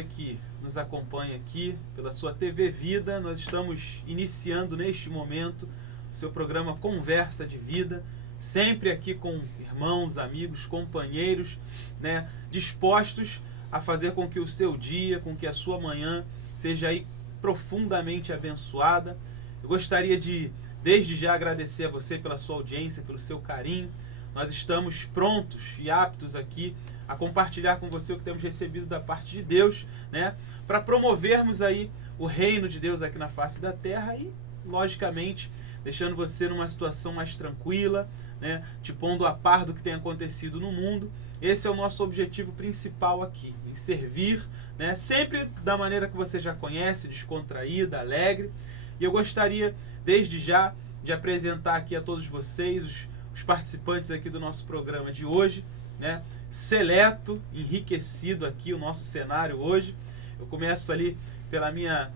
você que nos acompanha aqui pela sua TV Vida. Nós estamos iniciando neste momento o seu programa Conversa de Vida, sempre aqui com irmãos, amigos, companheiros, né, dispostos a fazer com que o seu dia, com que a sua manhã seja aí profundamente abençoada. Eu gostaria de, desde já, agradecer a você pela sua audiência, pelo seu carinho. Nós estamos prontos e aptos aqui a compartilhar com você o que temos recebido da parte de Deus, né, para promovermos aí o reino de Deus aqui na face da terra e, logicamente, deixando você numa situação mais tranquila, né, te pondo a par do que tem acontecido no mundo. Esse é o nosso objetivo principal aqui, em servir, né, sempre da maneira que você já conhece, descontraída, alegre. E eu gostaria, desde já, de apresentar aqui a todos vocês, os participantes aqui do nosso programa de hoje, né, seleto, enriquecido aqui o nosso cenário hoje. Eu começo ali pela minha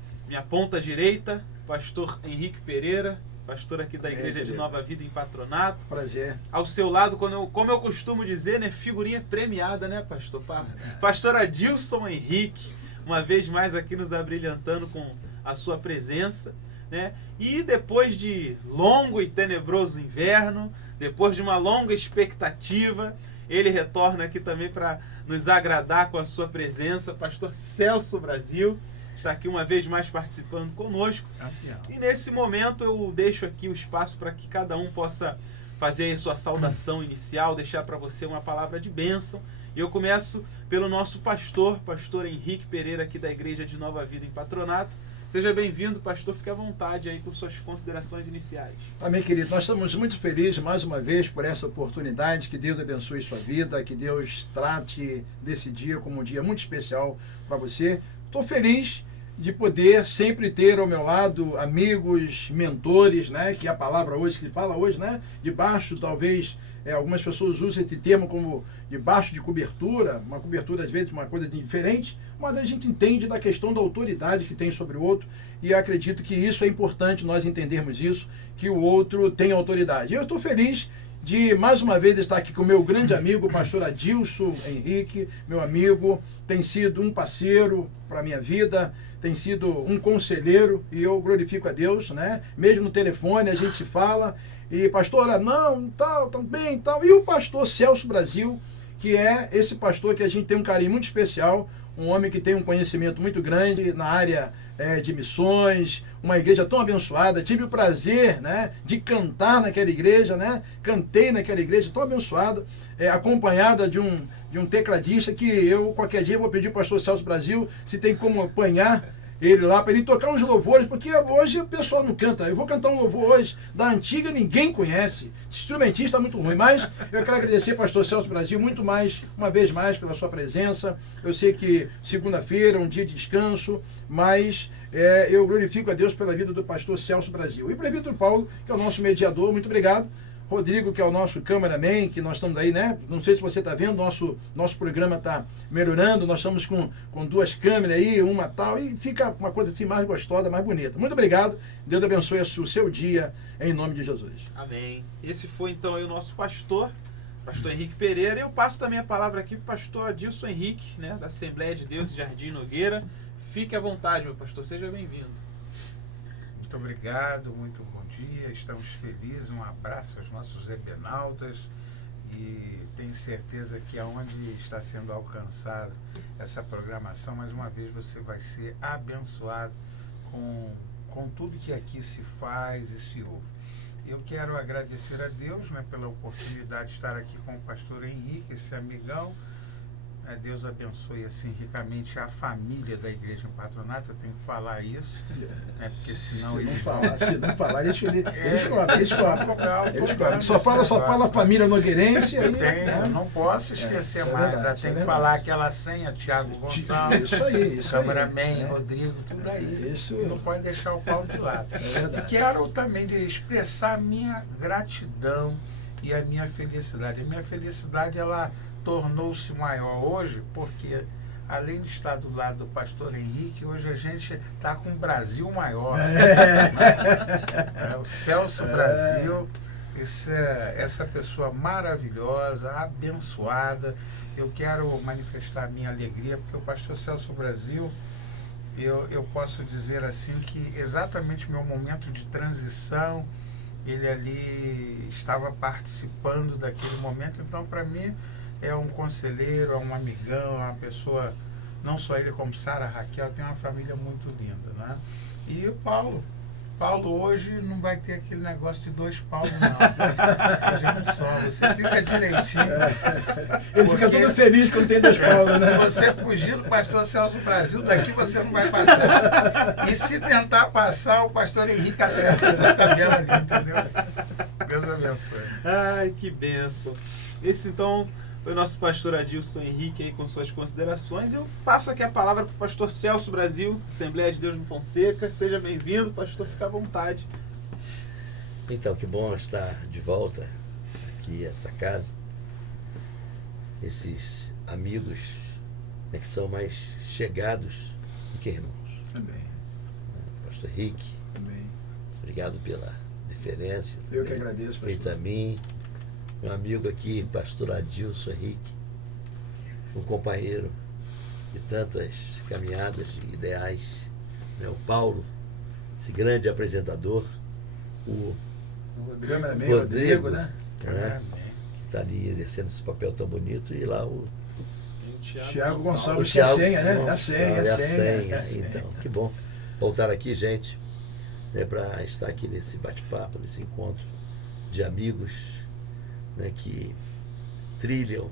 ponta direita, pastor Henrique Pereira, pastor aqui da Igreja de Nova Vida em Patronato. Prazer. Ao seu lado, como eu costumo dizer, né, figurinha premiada, né, pastor? Pastor Adilson Henrique, uma vez mais aqui nos abrilhantando com a sua presença, né? E depois de longo e tenebroso inverno, depois de uma longa expectativa, ele retorna aqui também para nos agradar com a sua presença. Pastor Celso Brasil está aqui uma vez mais participando conosco. E nesse momento eu deixo aqui o espaço para que cada um possa fazer a sua saudação inicial, deixar para você uma palavra de bênção. E eu começo pelo nosso pastor Henrique Pereira, aqui da Igreja de Nova Vida em Patronato. Seja bem-vindo, pastor. Fique à vontade aí com suas considerações iniciais. Amém, querido. Nós estamos muito felizes mais uma vez por essa oportunidade. Que Deus abençoe sua vida, que Deus trate desse dia como um dia muito especial para você. Estou feliz de poder sempre ter ao meu lado amigos, mentores, né? Que é a palavra hoje que se fala hoje, né? Debaixo, talvez, algumas pessoas usam esse termo como debaixo de cobertura, uma cobertura às vezes uma coisa diferente, mas a gente entende da questão da autoridade que tem sobre o outro, e acredito que isso é importante nós entendermos isso, que o outro tem autoridade. Eu estou feliz de mais uma vez estar aqui com o meu grande amigo, o pastor Adilson Henrique, meu amigo, tem sido um parceiro para a minha vida, tem sido um conselheiro, e eu glorifico a Deus, né? Mesmo no telefone a gente se fala, e pastor, não, tal, também, tal. E o pastor Celso Brasil, que é esse pastor que a gente tem um carinho muito especial, um homem que tem um conhecimento muito grande na área de missões, uma igreja tão abençoada. Tive o prazer, né, de cantar naquela igreja, né? Cantei naquela igreja tão abençoada, acompanhada de um tecladista que eu, qualquer dia, vou pedir ao pastor Celso Brasil se tem como acompanhar ele lá, para ele tocar uns louvores, porque hoje o pessoal não canta. Eu vou cantar um louvor hoje da antiga, ninguém conhece. Esse instrumentista é muito ruim, mas eu quero agradecer, pastor Celso Brasil, muito mais, uma vez mais, pela sua presença. Eu sei que segunda-feira é um dia de descanso, mas eu glorifico a Deus pela vida do pastor Celso Brasil. E o presbítero Paulo, que é o nosso mediador, muito obrigado. Rodrigo, que é o nosso cameraman, que nós estamos aí, né? Não sei se você está vendo, nosso programa está melhorando, nós estamos com duas câmeras aí, uma tal, e fica uma coisa assim mais gostosa, mais bonita. Muito obrigado, Deus abençoe o seu dia, em nome de Jesus. Amém. Esse foi então aí o nosso pastor Henrique Pereira. Eu passo também a palavra aqui para o pastor Adilson Henrique, né, da Assembleia de Deus Jardim Nogueira. Fique à vontade, meu pastor, seja bem-vindo. Muito obrigado, muito bom dia, estamos felizes, um abraço aos nossos ebenautas, e tenho certeza que aonde está sendo alcançada essa programação, mais uma vez você vai ser abençoado com tudo que aqui se faz e se ouve. Eu quero agradecer a Deus, né, pela oportunidade de estar aqui com o pastor Henrique, esse amigão. Deus abençoe assim ricamente a família da Igreja em Patronato. Eu tenho que falar isso, né, porque senão se não falar, eles cobram. Só fala família nogueirense. Aí, eu não posso esquecer mais. Verdade, tem que falar aquela senha, Tiago Gonçalves, isso cameraman, Rodrigo, tudo aí. Isso. Não pode deixar o pau de lado. E quero também expressar a minha gratidão e a minha felicidade. A minha felicidade, ela tornou-se maior hoje, porque além de estar do lado do pastor Henrique, hoje a gente está com um Brasil maior. O Celso Brasil, essa pessoa maravilhosa, abençoada. Eu quero manifestar a minha alegria, porque o pastor Celso Brasil, eu posso dizer assim que exatamente meu momento de transição, ele ali estava participando daquele momento. Então, para mim, é um conselheiro, é um amigão, é uma pessoa, não só ele como Sara, Raquel, tem uma família muito linda, né? E o Paulo hoje não vai ter aquele negócio de 2 Paulos, não. A gente só, você fica direitinho. Ele fica todo feliz quando tem 2 Paulos, né? Se você fugir do pastor Celso Brasil, daqui você não vai passar. E se tentar passar, o pastor Henrique acerta a tua tabela ali, entendeu? Deus abençoe. Ai, que bênção. Esse, então, foi o nosso pastor Adilson Henrique aí com suas considerações. Eu passo aqui a palavra para o pastor Celso Brasil, Assembleia de Deus no Fonseca. Seja bem-vindo, pastor, fica à vontade. Então, que bom estar de volta aqui, essa casa. Esses amigos, né, que são mais chegados do que irmãos. Amém. Pastor Henrique, Amém. obrigado pela deferência. Eu que agradeço, pastor. Feita a mim. Meu amigo aqui, pastor Adilson Henrique, um companheiro de tantas caminhadas e ideais, né? O Paulo, esse grande apresentador, o Cameraman, Rodrigo, né? né? Que está ali exercendo esse papel tão bonito, e lá o Thiago Gonçalves, o que é a Thiago senha, né? É a Gonçalves, senha, é a senha. senha. Então, que bom voltar aqui, gente, né, para estar aqui nesse bate-papo, nesse encontro de amigos, né, que trilham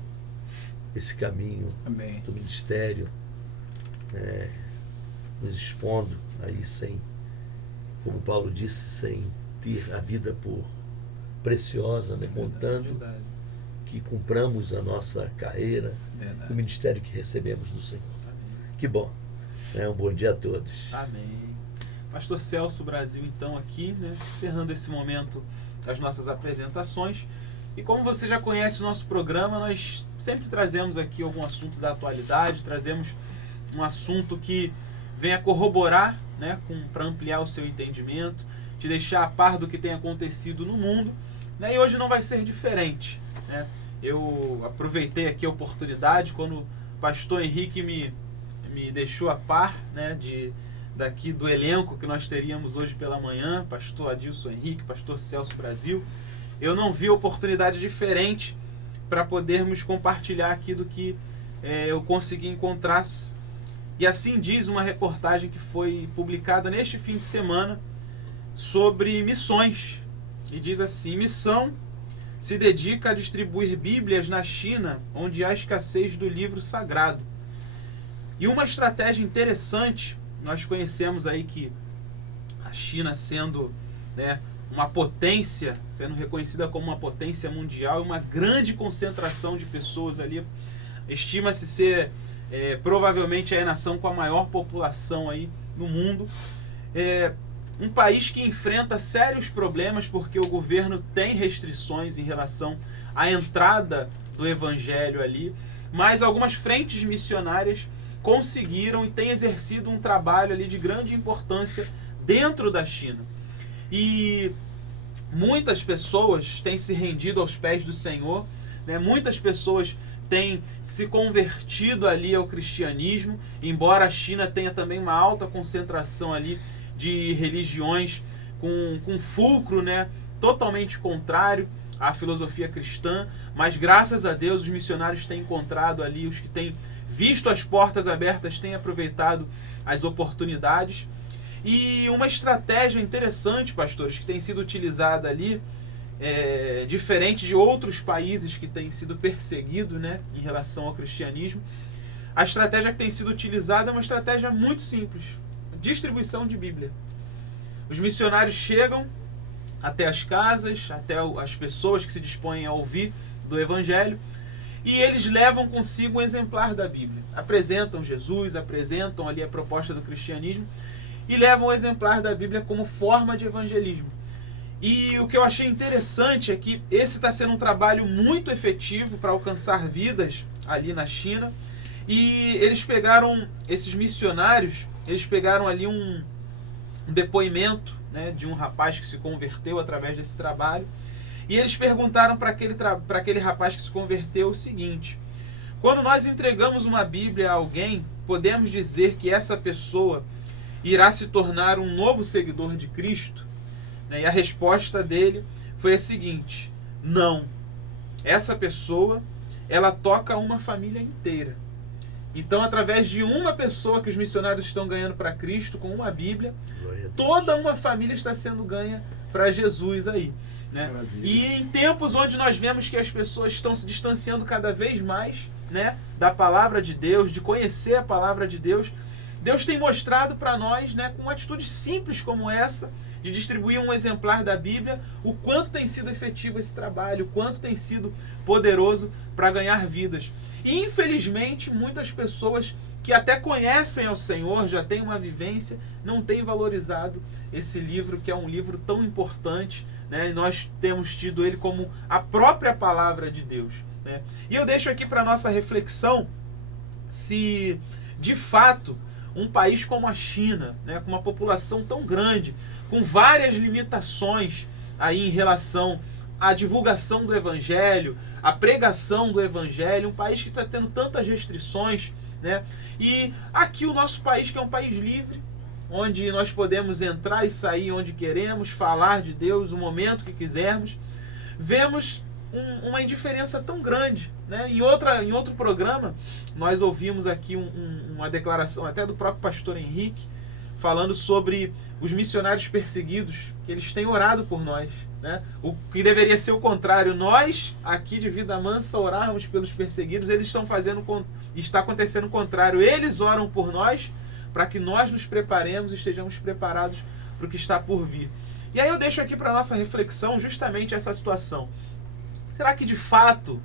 esse caminho Amém. do ministério, né, nos expondo aí sem, como Paulo disse, sem ter a vida por preciosa, né, contando Verdade. que cumpramos a nossa carreira, Verdade. o ministério que recebemos do Senhor. Amém. Que bom. Né? Um bom dia a todos. Amém. Pastor Celso Brasil, então, aqui, né, encerrando esse momento das nossas apresentações. E como você já conhece o nosso programa, nós sempre trazemos aqui algum assunto da atualidade, trazemos um assunto que venha corroborar, né, para ampliar o seu entendimento, te deixar a par do que tem acontecido no mundo, né, e hoje não vai ser diferente, né? Eu aproveitei aqui a oportunidade quando o pastor Henrique me deixou a par, né, daqui do elenco que nós teríamos hoje pela manhã, pastor Adilson Henrique, pastor Celso Brasil. Eu não vi oportunidade diferente para podermos compartilhar aqui do que eu consegui encontrar. E assim diz uma reportagem que foi publicada neste fim de semana sobre missões. E diz assim: missão se dedica a distribuir Bíblias na China, onde há escassez do livro sagrado. E uma estratégia interessante, nós conhecemos aí que a China sendo, né, uma potência, sendo reconhecida como uma potência mundial, e uma grande concentração de pessoas ali, estima-se ser provavelmente a nação com a maior população aí no mundo. Um país que enfrenta sérios problemas porque o governo tem restrições em relação à entrada do evangelho ali, mas algumas frentes missionárias conseguiram e têm exercido um trabalho ali de grande importância dentro da China. E muitas pessoas têm se rendido aos pés do Senhor, né? Muitas pessoas têm se convertido ali ao cristianismo, embora a China tenha também uma alta concentração ali de religiões com fulcro, né, totalmente contrário à filosofia cristã, mas graças a Deus os missionários têm encontrado ali, os que têm visto as portas abertas têm aproveitado as oportunidades. E uma estratégia interessante, pastores, que tem sido utilizada ali, diferente de outros países que têm sido perseguidos, né, em relação ao cristianismo, a estratégia que tem sido utilizada é uma estratégia muito simples: distribuição de Bíblia. Os missionários chegam até as casas, até as pessoas que se dispõem a ouvir do Evangelho, e eles levam consigo um exemplar da Bíblia. Apresentam Jesus, apresentam ali a proposta do cristianismo e levam o exemplar da Bíblia como forma de evangelismo. E o que eu achei interessante é que esse está sendo um trabalho muito efetivo para alcançar vidas ali na China. E eles pegaram, esses missionários, eles pegaram ali um depoimento, né, de um rapaz que se converteu através desse trabalho. e eles perguntaram para aquele rapaz que se converteu o seguinte: quando nós entregamos uma Bíblia a alguém, podemos dizer que essa pessoa irá se tornar um novo seguidor de Cristo? E a resposta dele foi a seguinte: não. Essa pessoa, ela toca uma família inteira. Então, através de uma pessoa que os missionários estão ganhando para Cristo, com uma Bíblia, toda uma família está sendo ganha para Jesus aí. Né? E em tempos onde nós vemos que as pessoas estão se distanciando cada vez mais, né, da palavra de Deus, de conhecer a palavra de Deus, Deus tem mostrado para nós, né, com atitudes simples como essa, de distribuir um exemplar da Bíblia, o quanto tem sido efetivo esse trabalho, o quanto tem sido poderoso para ganhar vidas. E infelizmente muitas pessoas que até conhecem ao Senhor, já têm uma vivência, não têm valorizado esse livro, que é um livro tão importante, né? E nós temos tido ele como a própria palavra de Deus, né? E eu deixo aqui para a nossa reflexão se, de fato, um país como a China, né, com uma população tão grande, com várias limitações aí em relação à divulgação do Evangelho, à pregação do Evangelho, um país que está tendo tantas restrições, né? E aqui o nosso país, que é um país livre, onde nós podemos entrar e sair onde queremos, falar de Deus o momento que quisermos, vemos uma indiferença tão grande, né? Em outro programa, nós ouvimos aqui uma declaração até do próprio pastor Henrique, falando sobre os missionários perseguidos, que eles têm orado por nós, né? O que deveria ser o contrário, nós aqui de Vida Mansa orarmos pelos perseguidos, está acontecendo o contrário, eles oram por nós, para que nós nos preparemos e estejamos preparados para o que está por vir. E aí eu deixo aqui para a nossa reflexão justamente essa situação. Será que de fato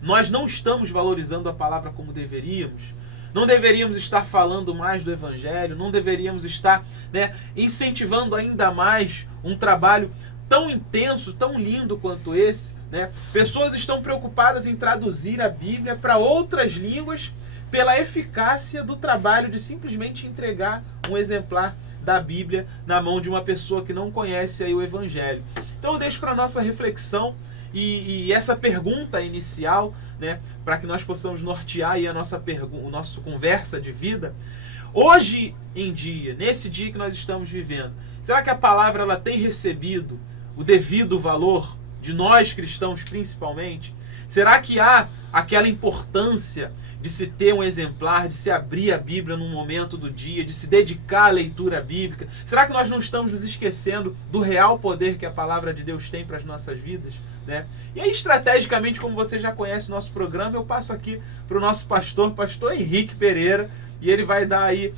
nós não estamos valorizando a palavra como deveríamos? Não deveríamos estar falando mais do Evangelho? Não deveríamos estar, né, incentivando ainda mais um trabalho tão intenso, tão lindo quanto esse, né? Pessoas estão preocupadas em traduzir a Bíblia para outras línguas pela eficácia do trabalho de simplesmente entregar um exemplar da Bíblia na mão de uma pessoa que não conhece aí o Evangelho. Então eu deixo para a nossa reflexão e essa pergunta inicial, né, para que nós possamos nortear aí a nossa conversa de vida. Hoje em dia, nesse dia que nós estamos vivendo, será que a palavra ela tem recebido o devido valor de nós cristãos principalmente? Será que há aquela importância de se ter um exemplar, de se abrir a Bíblia num momento do dia, de se dedicar à leitura bíblica? Será que nós não estamos nos esquecendo do real poder que a palavra de Deus tem para as nossas vidas? Né? E aí, estrategicamente, como você já conhece o nosso programa, eu passo aqui para o nosso pastor Henrique Pereira, e ele vai dar aí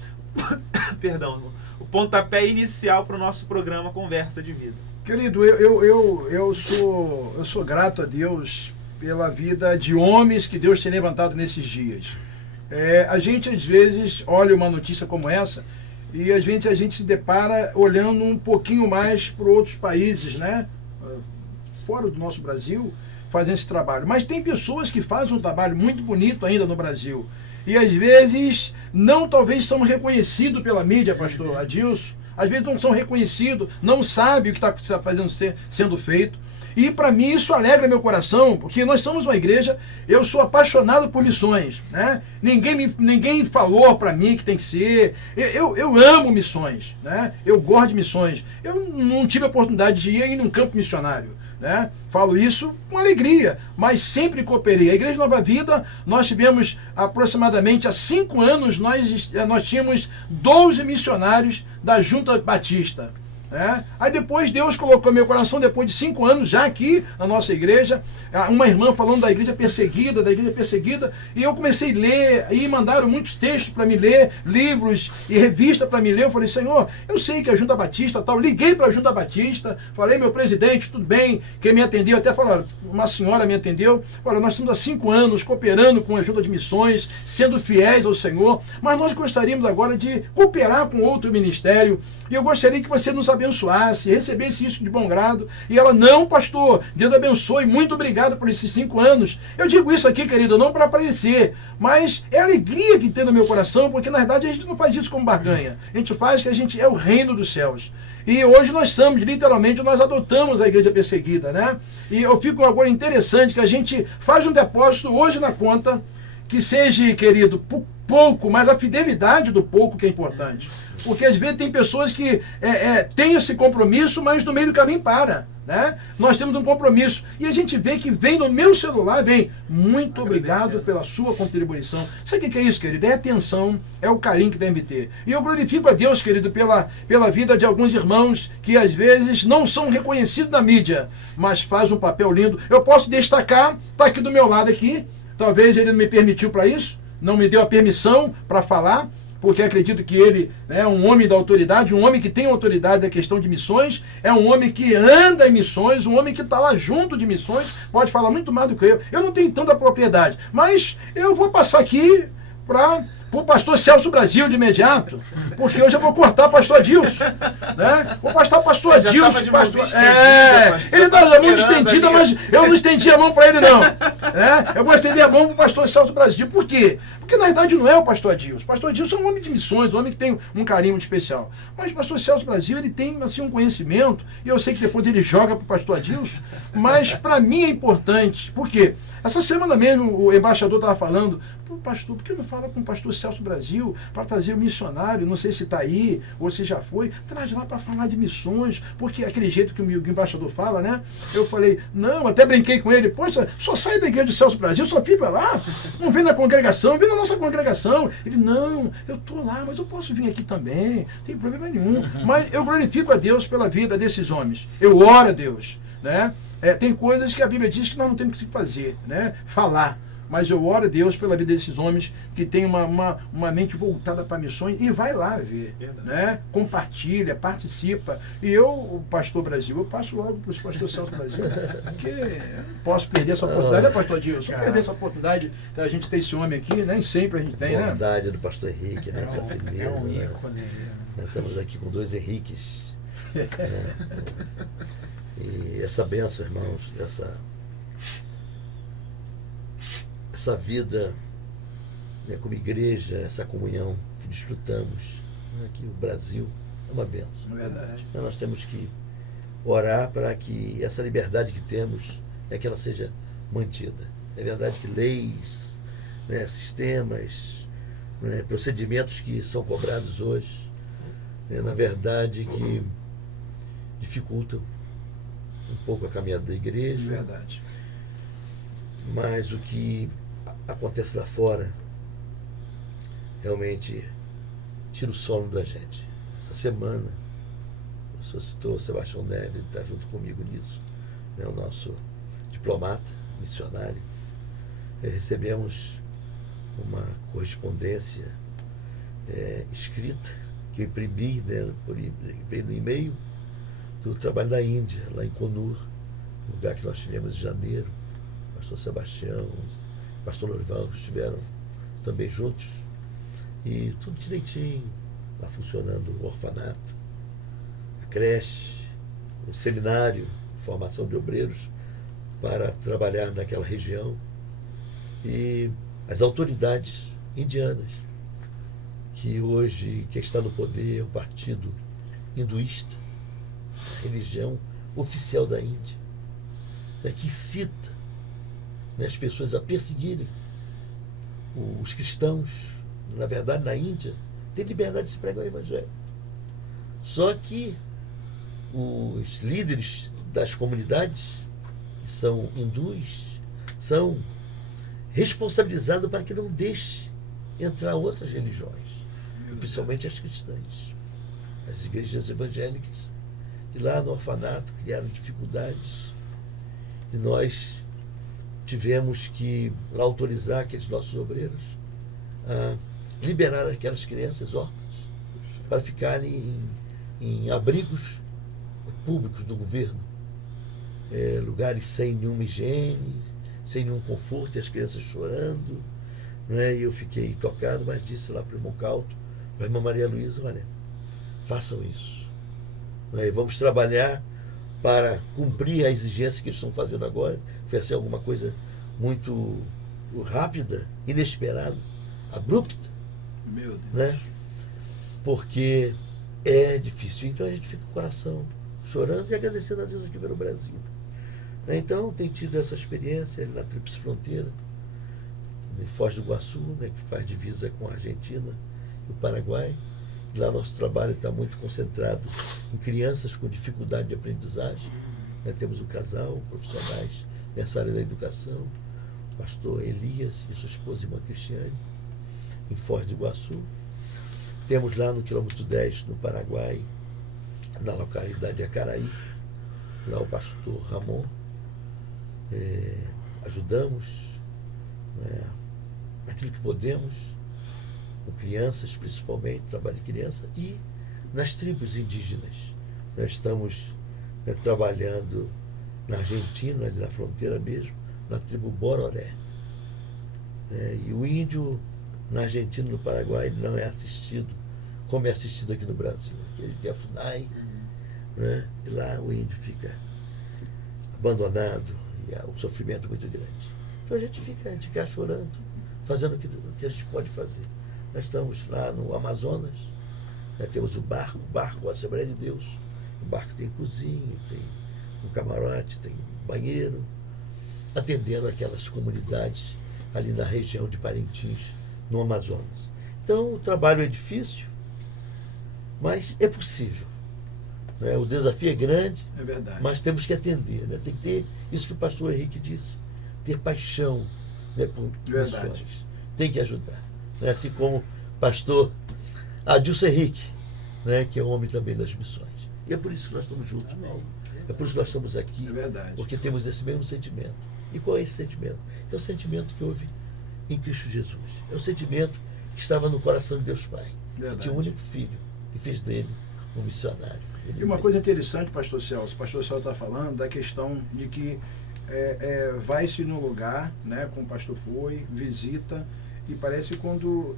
o pontapé inicial para o nosso programa Conversa de Vida. Querido, eu sou grato a Deus pela vida de homens que Deus tem levantado nesses dias. A gente às vezes olha uma notícia como essa e às vezes a gente se depara olhando um pouquinho mais para outros países, né, fora do nosso Brasil, fazendo esse trabalho. Mas tem pessoas que fazem um trabalho muito bonito ainda no Brasil e às vezes talvez são reconhecidos pela mídia, pastor Adilson, às vezes não são reconhecidos, não sabem o que está sendo feito. E para mim isso alegra meu coração, porque nós somos uma igreja, eu sou apaixonado por missões, né? Ninguém falou para mim que tem que ser. Eu amo missões, né? Eu gosto de missões. Eu não tive a oportunidade de ir num campo missionário, né? Falo isso com alegria, mas sempre cooperei. A Igreja Nova Vida, nós tivemos aproximadamente há 5 anos, nós tínhamos 12 missionários da Junta Batista. Aí depois Deus colocou meu coração, depois de 5 anos já aqui na nossa igreja, uma irmã falando da igreja perseguida, e eu comecei a ler, e mandaram muitos textos para me ler, livros e revistas para me ler. Eu falei, Senhor, eu sei que a Junta Batista tal, liguei para a Junta Batista, falei, meu presidente, tudo bem, quem me atendeu, até falaram, uma senhora me atendeu, falou, nós estamos há 5 anos cooperando com a ajuda de missões, sendo fiéis ao Senhor, mas nós gostaríamos agora de cooperar com outro ministério, e eu gostaria que você nos abençoasse, recebesse isso de bom grado. E ela, não, pastor, Deus abençoe, muito obrigado por esses 5 anos. Eu digo isso aqui, querido, não para aparecer, mas é a alegria que tem no meu coração, porque na verdade a gente não faz isso como barganha. A gente faz que a gente é o reino dos céus. E hoje nós somos, literalmente, nós adotamos a igreja perseguida, né? E eu fico agora interessante que a gente faz um depósito hoje na conta, que seja, querido, pouco, mas a fidelidade do pouco que é importante. Porque às vezes tem pessoas que têm esse compromisso, mas no meio do caminho para. Né? Nós temos um compromisso. E a gente vê que vem no meu celular, vem, muito obrigado pela sua contribuição. Sabe o que é isso, querido? É atenção, é o carinho que deve ter. E eu glorifico a Deus, querido, pela vida de alguns irmãos que às vezes não são reconhecidos na mídia, mas faz um papel lindo. Eu posso destacar, está aqui do meu lado aqui, talvez ele não me permitiu para isso, não me deu a permissão para falar, porque acredito que ele é um homem da autoridade, um homem que tem autoridade na questão de missões, é um homem que anda em missões, um homem que está lá junto de missões, pode falar muito mais do que eu. Eu não tenho tanta propriedade, mas eu vou passar aqui para o pastor Celso Brasil de imediato, porque hoje eu vou cortar o pastor Adilson, né? Vou pastar o pastor Adilson. Ele está de mão estendida, mas eu não estendi a mão para ele, não. Né? Eu vou estender a mão para o pastor Celso Brasil. Por quê? Porque na verdade não é o pastor Adilson. O pastor Adilson é um homem de missões, um homem que tem um carinho muito especial. Mas o pastor Celso Brasil, ele tem assim, um conhecimento, e eu sei que depois ele joga para o pastor Adilson, mas para mim é importante. Por quê? Essa semana mesmo o embaixador estava falando, pastor, por que não fala com o pastor Celso Brasil para trazer o missionário? Não sei se está aí ou se já foi. Traz lá para falar de missões, porque aquele jeito que o embaixador fala, né? Eu falei, não, até brinquei com ele, poxa, só sai da igreja de Celso Brasil, só fica lá, não vem na congregação, vem na nossa congregação. Ele, não, eu estou lá, mas eu posso vir aqui também, não tem problema nenhum. Mas eu glorifico a Deus pela vida desses homens. Eu oro a Deus, né? Tem coisas que a Bíblia diz que nós não temos que fazer, né? Falar. Mas eu oro a Deus pela vida desses homens que têm uma mente voltada para missões e vai lá ver, né? Compartilha, participa. E eu, o pastor Brasil, eu passo logo para o pastor Celso Brasil, porque eu não posso perder essa oportunidade, né, pastor Adilson? Perder essa oportunidade da gente ter esse homem aqui, nem sempre a gente tem, né? A bondade do pastor Henrique, né? Essa fineza, né? Nós estamos aqui com 2 Henriques. Né? E essa bênção, irmãos, essa vida, né, como igreja, essa comunhão que desfrutamos, né, aqui o Brasil é uma bênção. É verdade. Então nós temos que orar para que essa liberdade que temos, que ela seja mantida. É verdade que leis, né, sistemas, né, procedimentos que são cobrados hoje, na verdade que dificultam um pouco a caminhada da igreja. Verdade. Mas o que acontece lá fora realmente tira o sono da gente. Essa semana, o senhor citou o Sebastião Neves, ele está junto comigo nisso, né, o nosso diplomata, missionário. Recebemos uma correspondência escrita, que eu imprimi, né, veio no e-mail, do trabalho da Índia, lá em Conur, lugar que nós tivemos em janeiro. O pastor Sebastião, o pastor Lorival estiveram também juntos. E tudo direitinho, lá funcionando o orfanato, a creche, o seminário, formação de obreiros para trabalhar naquela região. E as autoridades indianas, que hoje quem está no poder é o partido hinduísta, a religião oficial da Índia, que incita, né, as pessoas a perseguirem os cristãos. Na verdade, na Índia, tem liberdade de se pregar o evangelho. Só que os líderes das comunidades, que são hindus, são responsabilizados para que não deixe entrar outras religiões, principalmente as cristãs, as igrejas evangélicas. E lá no orfanato criaram dificuldades e nós tivemos que lá autorizar aqueles nossos obreiros a liberar aquelas crianças órfãs para ficarem em abrigos públicos do governo, lugares sem nenhuma higiene, sem nenhum conforto, e as crianças chorando, né? E eu fiquei tocado, mas disse lá para o irmão Calto, para a irmã Maria Luísa, olha, façam isso. né? E vamos trabalhar para cumprir a exigência que eles estão fazendo agora. Vai ser alguma coisa muito rápida, inesperada, abrupta, Meu Deus. né? Porque é difícil. Então a gente fica com o coração chorando e agradecendo a Deus aqui pelo Brasil, né? Então tem tido essa experiência na Tríplice Fronteira, em Foz do Iguaçu, né, que faz divisa com a Argentina e o Paraguai. E lá nosso trabalho está muito concentrado em crianças com dificuldade de aprendizagem, né? Temos um casal, profissionais nessa área da educação, o pastor Elias e sua esposa, irmã Cristiane, em Foz do Iguaçu. Temos lá no quilômetro 10, no Paraguai, na localidade de Acaraí, lá o pastor Ramon. Ajudamos, né, aquilo que podemos, com crianças principalmente, trabalho de criança, e nas tribos indígenas. Nós estamos, né, trabalhando na Argentina, ali na fronteira mesmo, na tribo Bororé. E o índio na Argentina e no Paraguai ele não é assistido como é assistido aqui no Brasil. Ele tem a FUNAI, né? E lá o índio fica abandonado e há um sofrimento muito grande. Então a gente fica chorando, fazendo o que a gente pode fazer. Nós estamos lá no Amazonas, né? Temos o barco, a Assembleia de Deus. O barco tem cozinha, tem um camarote, tem um banheiro, atendendo aquelas comunidades ali na região de Parintins, no Amazonas. Então o trabalho é difícil, mas é possível, né? O desafio é grande, É verdade. mas temos que atender, né? Tem que ter isso que o pastor Henrique disse, ter paixão, né, por Verdade. missões. Tem que ajudar, né? Assim como o pastor Adilson Henrique, né, que é um homem também das missões. E é por isso que nós estamos juntos, Paulo. É por isso que nós estamos aqui, É verdade. porque temos esse mesmo sentimento. E qual é esse sentimento? É o sentimento que houve em Cristo Jesus. É o sentimento que estava no coração de Deus Pai. Verdade. Que tinha um único filho e fez dele um missionário. E uma coisa interessante, pastor Celso está falando da questão de que vai-se num lugar, né, como o pastor foi, visita, e parece que quando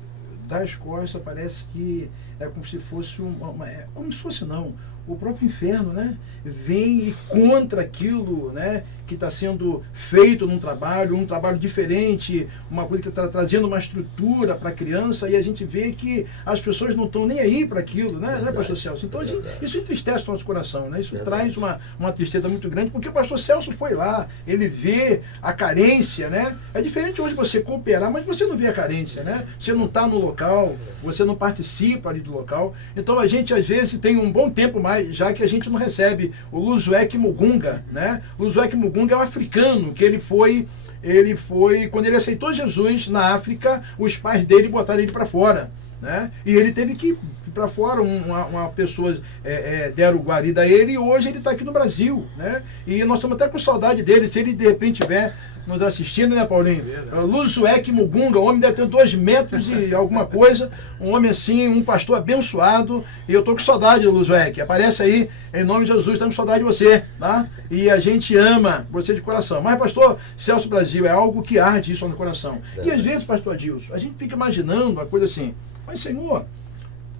dá as costas, parece que é como se fosse como se fosse não, o próprio inferno, né, vem e contra aquilo, né, que está sendo feito um trabalho diferente, uma coisa que está trazendo uma estrutura para a criança, e a gente vê que as pessoas não estão nem aí para aquilo, né, pastor Celso? Então isso entristece o nosso coração, né? Isso traz uma tristeza muito grande, porque o pastor Celso foi lá, ele vê a carência, né? É diferente hoje você cooperar, mas você não vê a carência, né? Você não está no local, você não participa ali do local. Então a gente às vezes tem um bom tempo mais, já que a gente não recebe o Luzoek Mugunga, né? O Luzoek Mugunga é um africano, que ele foi, quando ele aceitou Jesus na África, os pais dele botaram ele para fora, né? E ele teve que ir para fora, uma pessoa deram guarida a ele, e hoje ele está aqui no Brasil, né? E nós estamos até com saudade dele, se ele de repente estiver nos assistindo, né, Paulinho? Luzoek Mugunga, o homem deve ter 2 metros e alguma coisa, um homem assim, um pastor abençoado, e eu tô com saudade do Luzoek. Aparece aí, em nome de Jesus, estamos com saudade de você, tá? E a gente ama você de coração. Mas, pastor Celso Brasil, é algo que arde isso no coração. E às vezes, pastor Adilson, a gente fica imaginando uma coisa assim, mas, Senhor,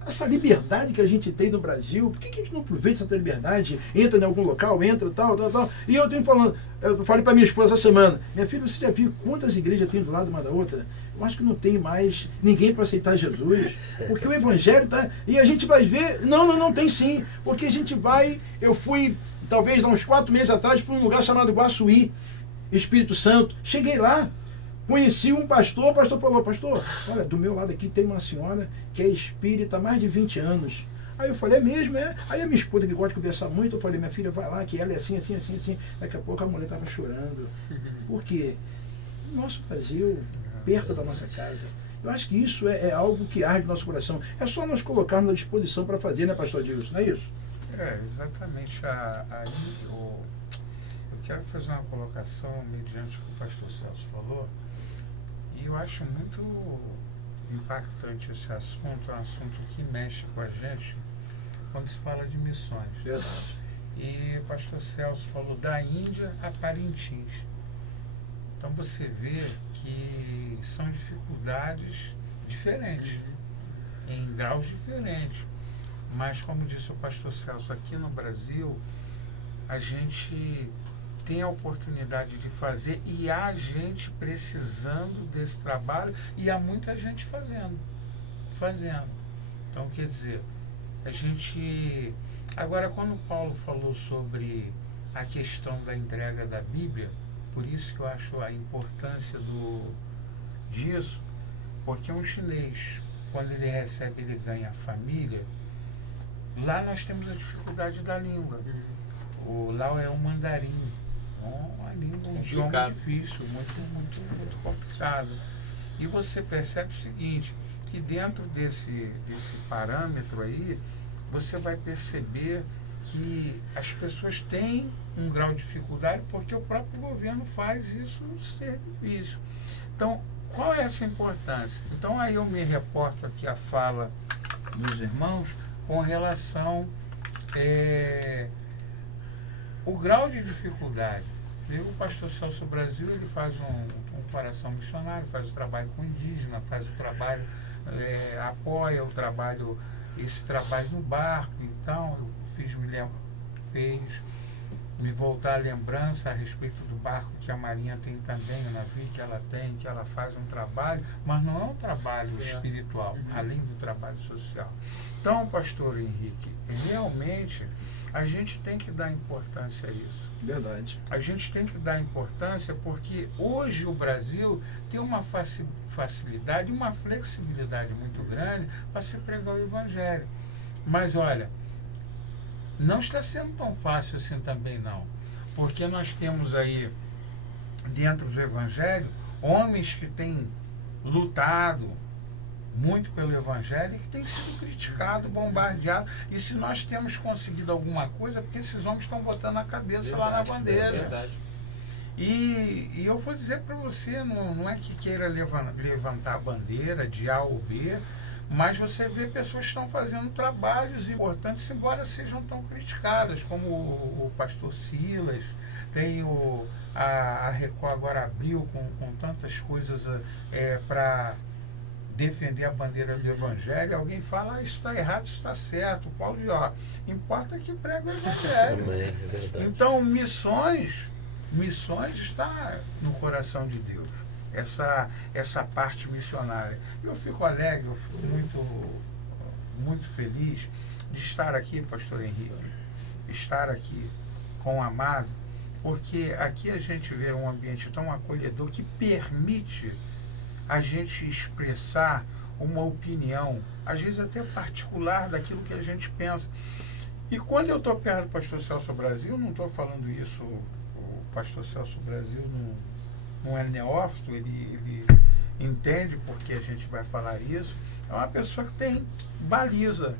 essa liberdade que a gente tem no Brasil, por que a gente não aproveita essa liberdade, entra em algum local, entra, tal. E eu falei para minha esposa essa semana, minha filha, você já viu quantas igrejas tem do lado uma da outra? Eu acho que não tem mais ninguém para aceitar Jesus, porque o evangelho tá... E a gente vai ver, não tem sim, porque a gente vai, eu fui, talvez há uns 4 meses atrás, fui num lugar chamado Guaçuí, Espírito Santo, cheguei lá, conheci um pastor, o pastor falou, pastor, olha, do meu lado aqui tem uma senhora que é espírita há mais de 20 anos. Aí eu falei, é mesmo, é? Aí a minha esposa, que gosta de conversar muito, eu falei, minha filha, vai lá, que ela é assim. Daqui a pouco a mulher estava chorando. Por quê? Nosso Brasil, perto da nossa casa. Eu acho que isso é algo que arde no nosso coração. É só nós colocarmos à disposição para fazer, né, pastor Adilson? Não é isso? Exatamente. Aí eu quero fazer uma colocação mediante o que o pastor Celso falou. E eu acho muito impactante esse assunto, é um assunto que mexe com a gente quando se fala de missões. Verdade. E o pastor Celso falou da Índia a Parintins. Então você vê que são dificuldades diferentes, em graus diferentes. Mas, como disse o pastor Celso, aqui no Brasil, a gente tem a oportunidade de fazer e há gente precisando desse trabalho e há muita gente fazendo. Então, quer dizer, a gente... Agora, quando Paulo falou sobre a questão da entrega da Bíblia, por isso que eu acho a importância disso, porque um chinês, quando ele recebe, ele ganha a família, lá nós temos a dificuldade da língua. Lá é o mandarim, uma língua, um idioma difícil, muito complicado. E você percebe o seguinte, que dentro desse parâmetro aí, você vai perceber que as pessoas têm um grau de dificuldade porque o próprio governo faz isso ser difícil. Então, qual é essa importância? Então, aí eu me reporto aqui a fala dos irmãos com relação o grau de dificuldade. O pastor Celso Brasil, ele faz um coração missionário, faz o trabalho com indígena, faz o trabalho, apoia esse trabalho no barco. Então, eu fez me voltar a lembrança a respeito do barco que a Marinha tem também, o navio que ela tem, que ela faz um trabalho, mas não é um trabalho espiritual, além do trabalho social. Então, pastor Henrique, realmente a gente tem que dar importância a isso. Verdade. A gente tem que dar importância porque hoje o Brasil tem uma facilidade, uma flexibilidade muito grande para se pregar o Evangelho. Mas olha, não está sendo tão fácil assim também não. Porque nós temos aí, dentro do Evangelho, homens que têm lutado muito pelo Evangelho e que têm sido criticados, bombardeados. E se nós temos conseguido alguma coisa, é porque esses homens estão botando a cabeça lá na bandeja. E eu vou dizer para você, não é que queira levantar a bandeira de A ou B, mas você vê pessoas que estão fazendo trabalhos importantes, embora sejam tão criticadas, como o pastor Silas, tem a Record agora abriu com tantas coisas para defender a bandeira do Evangelho. Alguém fala, isso está errado, isso está certo. O Paulo diz, importa que prega o Evangelho. Então, missões está no coração de Deus. Essa parte missionária. Eu fico alegre, eu fico muito feliz de estar aqui, pastor Henrique, estar aqui com o amado, porque aqui a gente vê um ambiente tão acolhedor que permite a gente expressar uma opinião, às vezes até particular daquilo que a gente pensa. E quando eu estou perto do pastor Celso Brasil, não estou falando isso, o pastor Celso Brasil não é neófito, ele entende porque a gente vai falar isso. É uma pessoa que tem baliza,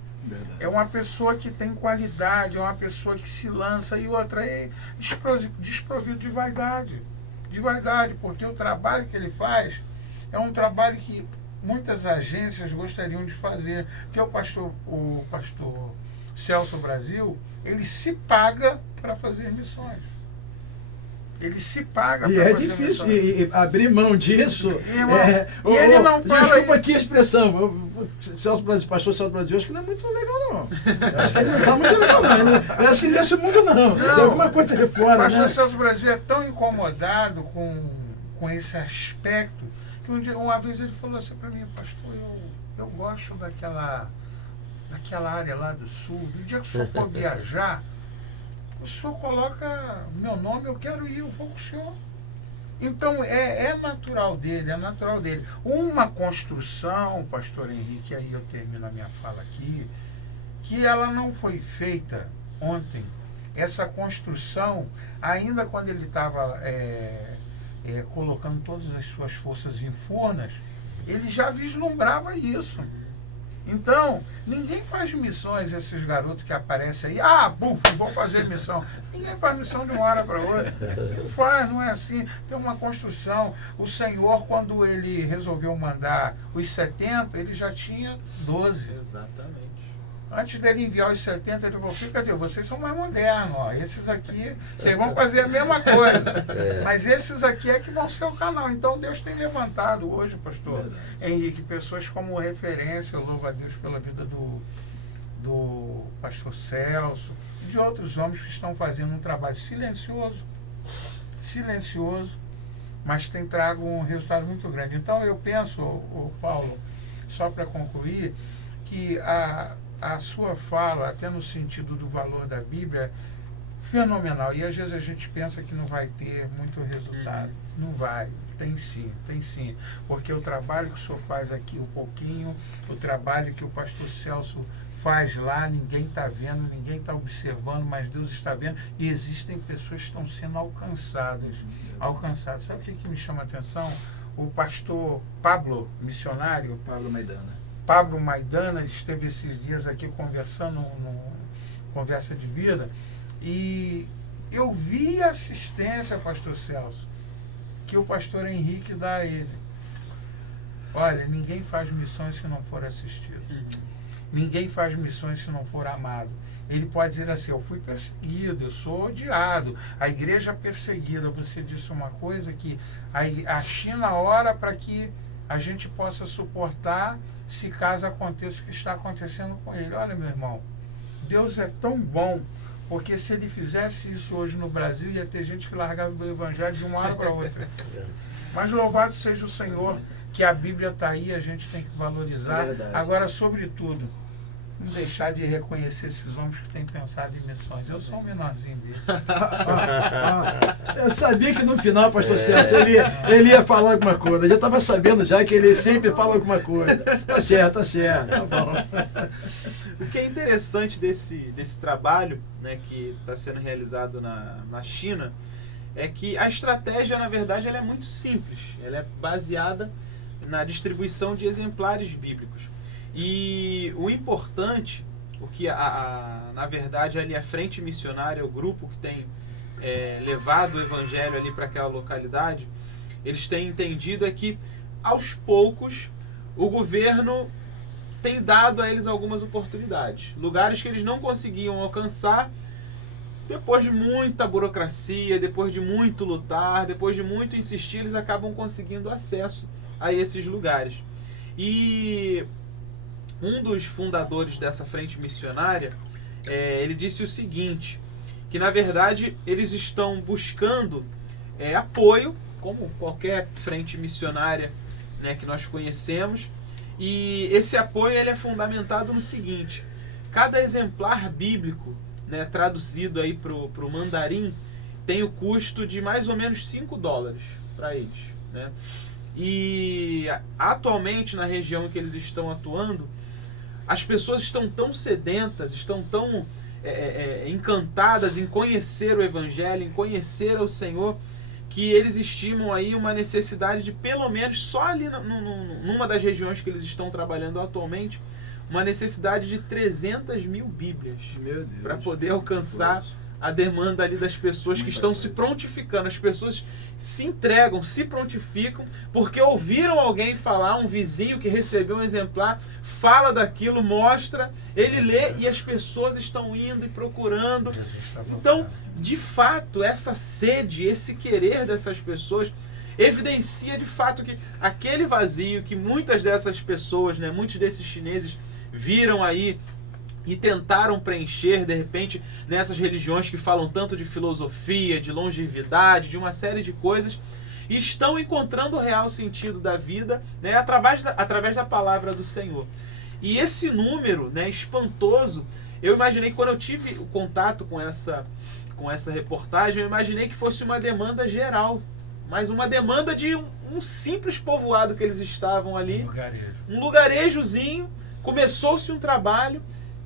é uma pessoa que tem qualidade, é uma pessoa que se lança, e outra é desprovido de vaidade, porque o trabalho que ele faz é um trabalho que muitas agências gostariam de fazer, porque o pastor Celso Brasil, ele se paga para fazer missões. Ele se paga para fazer missões. E é difícil e abrir mão disso. E ele não fala... Desculpa aqui a expressão. Celso Brasil, pastor Celso Brasil, acho que não é muito legal, não. Acho que ele não está muito legal, não. Eu acho que nesse mundo, não. Tem alguma coisa ali fora, o pastor Celso Brasil é tão incomodado com esse aspecto que uma vez ele falou assim para mim, pastor, eu gosto daquela área lá do sul. No dia que o senhor for viajar, o senhor coloca meu nome, eu quero ir, eu vou com o senhor. Então é natural dele, Uma construção, pastor Henrique, aí eu termino a minha fala aqui, que ela não foi feita ontem. Essa construção, ainda quando ele estava colocando todas as suas forças em Furnas, ele já vislumbrava isso. Então, ninguém faz missões, esses garotos que aparecem aí, vou fazer missão. Ninguém faz missão de uma hora para outra. Não faz, não é assim. Tem uma construção. O Senhor, quando ele resolveu mandar os 70, ele já tinha 12. Exatamente. Antes dele enviar os 70, ele falou, cadê? Vocês são mais modernos, esses aqui, vocês vão fazer a mesma coisa. Mas esses aqui é que vão ser o canal. Então Deus tem levantado hoje, pastor Henrique, pessoas como referência. Eu louvo a Deus pela vida do pastor Celso e de outros homens que estão fazendo um trabalho silencioso, mas tem trago um resultado muito grande. Então eu penso, Paulo, só para concluir, que a sua fala, até no sentido do valor da Bíblia, fenomenal. E às vezes a gente pensa que não vai ter muito resultado. Não vai. Tem sim. Porque o trabalho que o senhor faz aqui um pouquinho, o trabalho que o pastor Celso faz lá, ninguém está vendo, ninguém está observando, mas Deus está vendo. E existem pessoas que estão sendo alcançadas. Sabe o que me chama a atenção? O pastor Pablo, missionário, Pablo Maidana, esteve esses dias aqui conversando no Conversa de Vida, e eu vi a assistência, pastor Celso, que o pastor Henrique dá a ele. Olha, ninguém faz missões se não for assistido. Ninguém faz missões se não for amado. Ele pode dizer assim, eu fui perseguido, eu sou odiado, a igreja perseguida. Você disse uma coisa que a China ora para que a gente possa suportar se caso aconteça o que está acontecendo com ele. Olha, meu irmão, Deus é tão bom, porque se ele fizesse isso hoje no Brasil, ia ter gente que largava o evangelho de uma hora para outra. Mas louvado seja o Senhor, que a Bíblia está aí, a gente tem que valorizar. Agora, sobretudo, não deixar de reconhecer esses homens que têm pensado em missões. Eu sou um menorzinho dele. Eu sabia que no final, pastor Celso, ele ia falar alguma coisa. Eu já estava sabendo já que ele sempre fala alguma coisa. Tá certo, tá bom. O que é interessante desse trabalho, né, que está sendo realizado na China, é que a estratégia, na verdade, ela é muito simples. Ela é baseada na distribuição de exemplares bíblicos. E o importante, o que na verdade ali a frente missionária, o grupo que tem levado o evangelho ali para aquela localidade, eles têm entendido é que aos poucos o governo tem dado a eles algumas oportunidades. Lugares que eles não conseguiam alcançar, depois de muita burocracia, depois de muito lutar, depois de muito insistir, eles acabam conseguindo acesso a esses lugares. E um dos fundadores dessa frente missionária, ele disse o seguinte, que na verdade eles estão buscando apoio, como qualquer frente missionária, né, que nós conhecemos, e esse apoio ele é fundamentado no seguinte: cada exemplar bíblico, né, traduzido aí para o mandarim, tem o custo de mais ou menos $5 para eles, né? E atualmente na região em que eles estão atuando, as pessoas estão tão sedentas, estão tão encantadas em conhecer o Evangelho, em conhecer o Senhor, que eles estimam aí uma necessidade de pelo menos, só ali numa das regiões que eles estão trabalhando atualmente, uma necessidade de 300 mil Bíblias para poder alcançar a demanda ali das pessoas que estão se prontificando. As pessoas se entregam, se prontificam, porque ouviram alguém falar, um vizinho que recebeu um exemplar, fala daquilo, mostra, ele lê e as pessoas estão indo e procurando. Então, de fato, essa sede, esse querer dessas pessoas evidencia de fato que aquele vazio que muitas dessas pessoas, né, muitos desses chineses viram aí e tentaram preencher, de repente, nessas religiões que falam tanto de filosofia, de longevidade, de uma série de coisas, e estão encontrando o real sentido da vida, né, através da palavra do Senhor. E esse número, né, espantoso, eu imaginei, quando eu tive o contato com essa reportagem, eu imaginei que fosse uma demanda geral, mas uma demanda de um simples povoado que eles estavam ali, um lugarejozinho. Começou-se um trabalho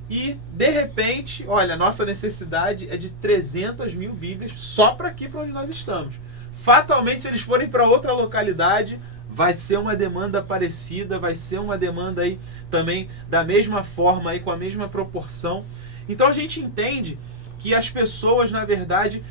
e, de repente, olha, a nossa necessidade é de 300 mil Bíblias só para aqui, para onde nós estamos. Fatalmente, se eles forem para outra localidade, vai ser uma demanda parecida, vai ser uma demanda aí também da mesma forma, aí, com a mesma proporção. Então a gente entende que as pessoas, na verdade,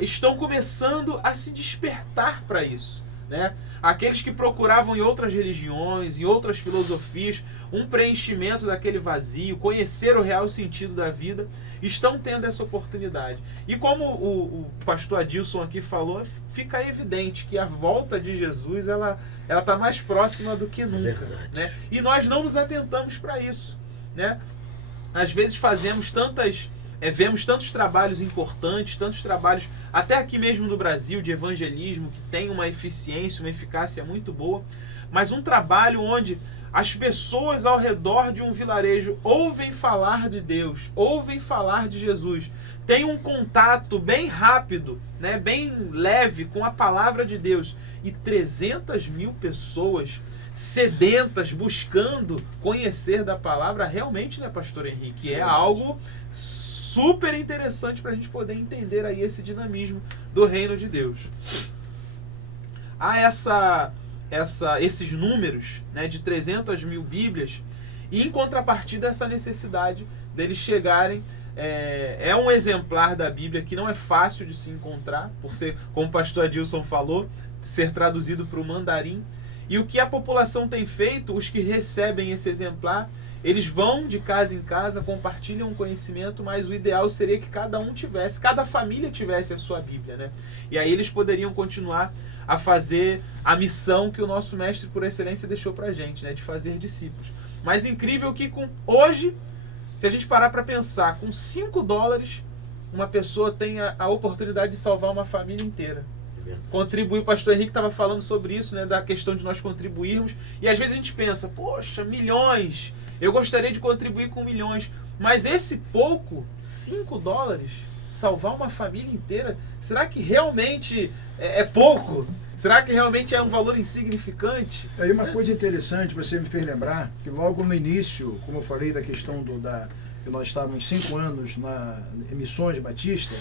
estão começando a se despertar para isso, né? Aqueles que procuravam em outras religiões, em outras filosofias, um preenchimento daquele vazio, conhecer o real sentido da vida, estão tendo essa oportunidade. E como o pastor Adilson aqui falou, fica evidente que a volta de Jesus ela está mais próxima do que nunca, né? E nós não nos atentamos para isso, né? às vezes vemos tantos trabalhos importantes, tantos trabalhos, até aqui mesmo no Brasil, de evangelismo, que tem uma eficiência, uma eficácia muito boa, mas um trabalho onde as pessoas ao redor de um vilarejo ouvem falar de Deus, ouvem falar de Jesus, têm um contato bem rápido, né, bem leve com a palavra de Deus, e 300 mil pessoas sedentas, buscando conhecer da palavra, realmente, né, pastor Henrique, é algo super interessante para a gente poder entender aí esse dinamismo do reino de Deus. Há esses números, né, de 300 mil Bíblias, e em contrapartida essa necessidade deles chegarem. É um exemplar da Bíblia que não é fácil de se encontrar, por ser, como o pastor Adilson falou, ser traduzido para o mandarim. E o que a população tem feito, os que recebem esse exemplar, eles vão de casa em casa, compartilham o conhecimento, mas o ideal seria que cada família tivesse a sua Bíblia, né? E aí eles poderiam continuar a fazer a missão que o nosso mestre por excelência deixou pra gente, né? De fazer discípulos. Mas incrível que hoje, se a gente parar para pensar, com $5, uma pessoa tem a oportunidade de salvar uma família inteira. Contribuir, o pastor Henrique estava falando sobre isso, né, da questão de nós contribuirmos, e às vezes a gente pensa, poxa, milhões, eu gostaria de contribuir com milhões, mas esse pouco, $5, salvar uma família inteira, será que realmente é pouco? Será que realmente é um valor insignificante? Aí uma coisa interessante, você me fez lembrar, que logo no início, como eu falei da questão que nós estávamos 5 anos na Missões Batista,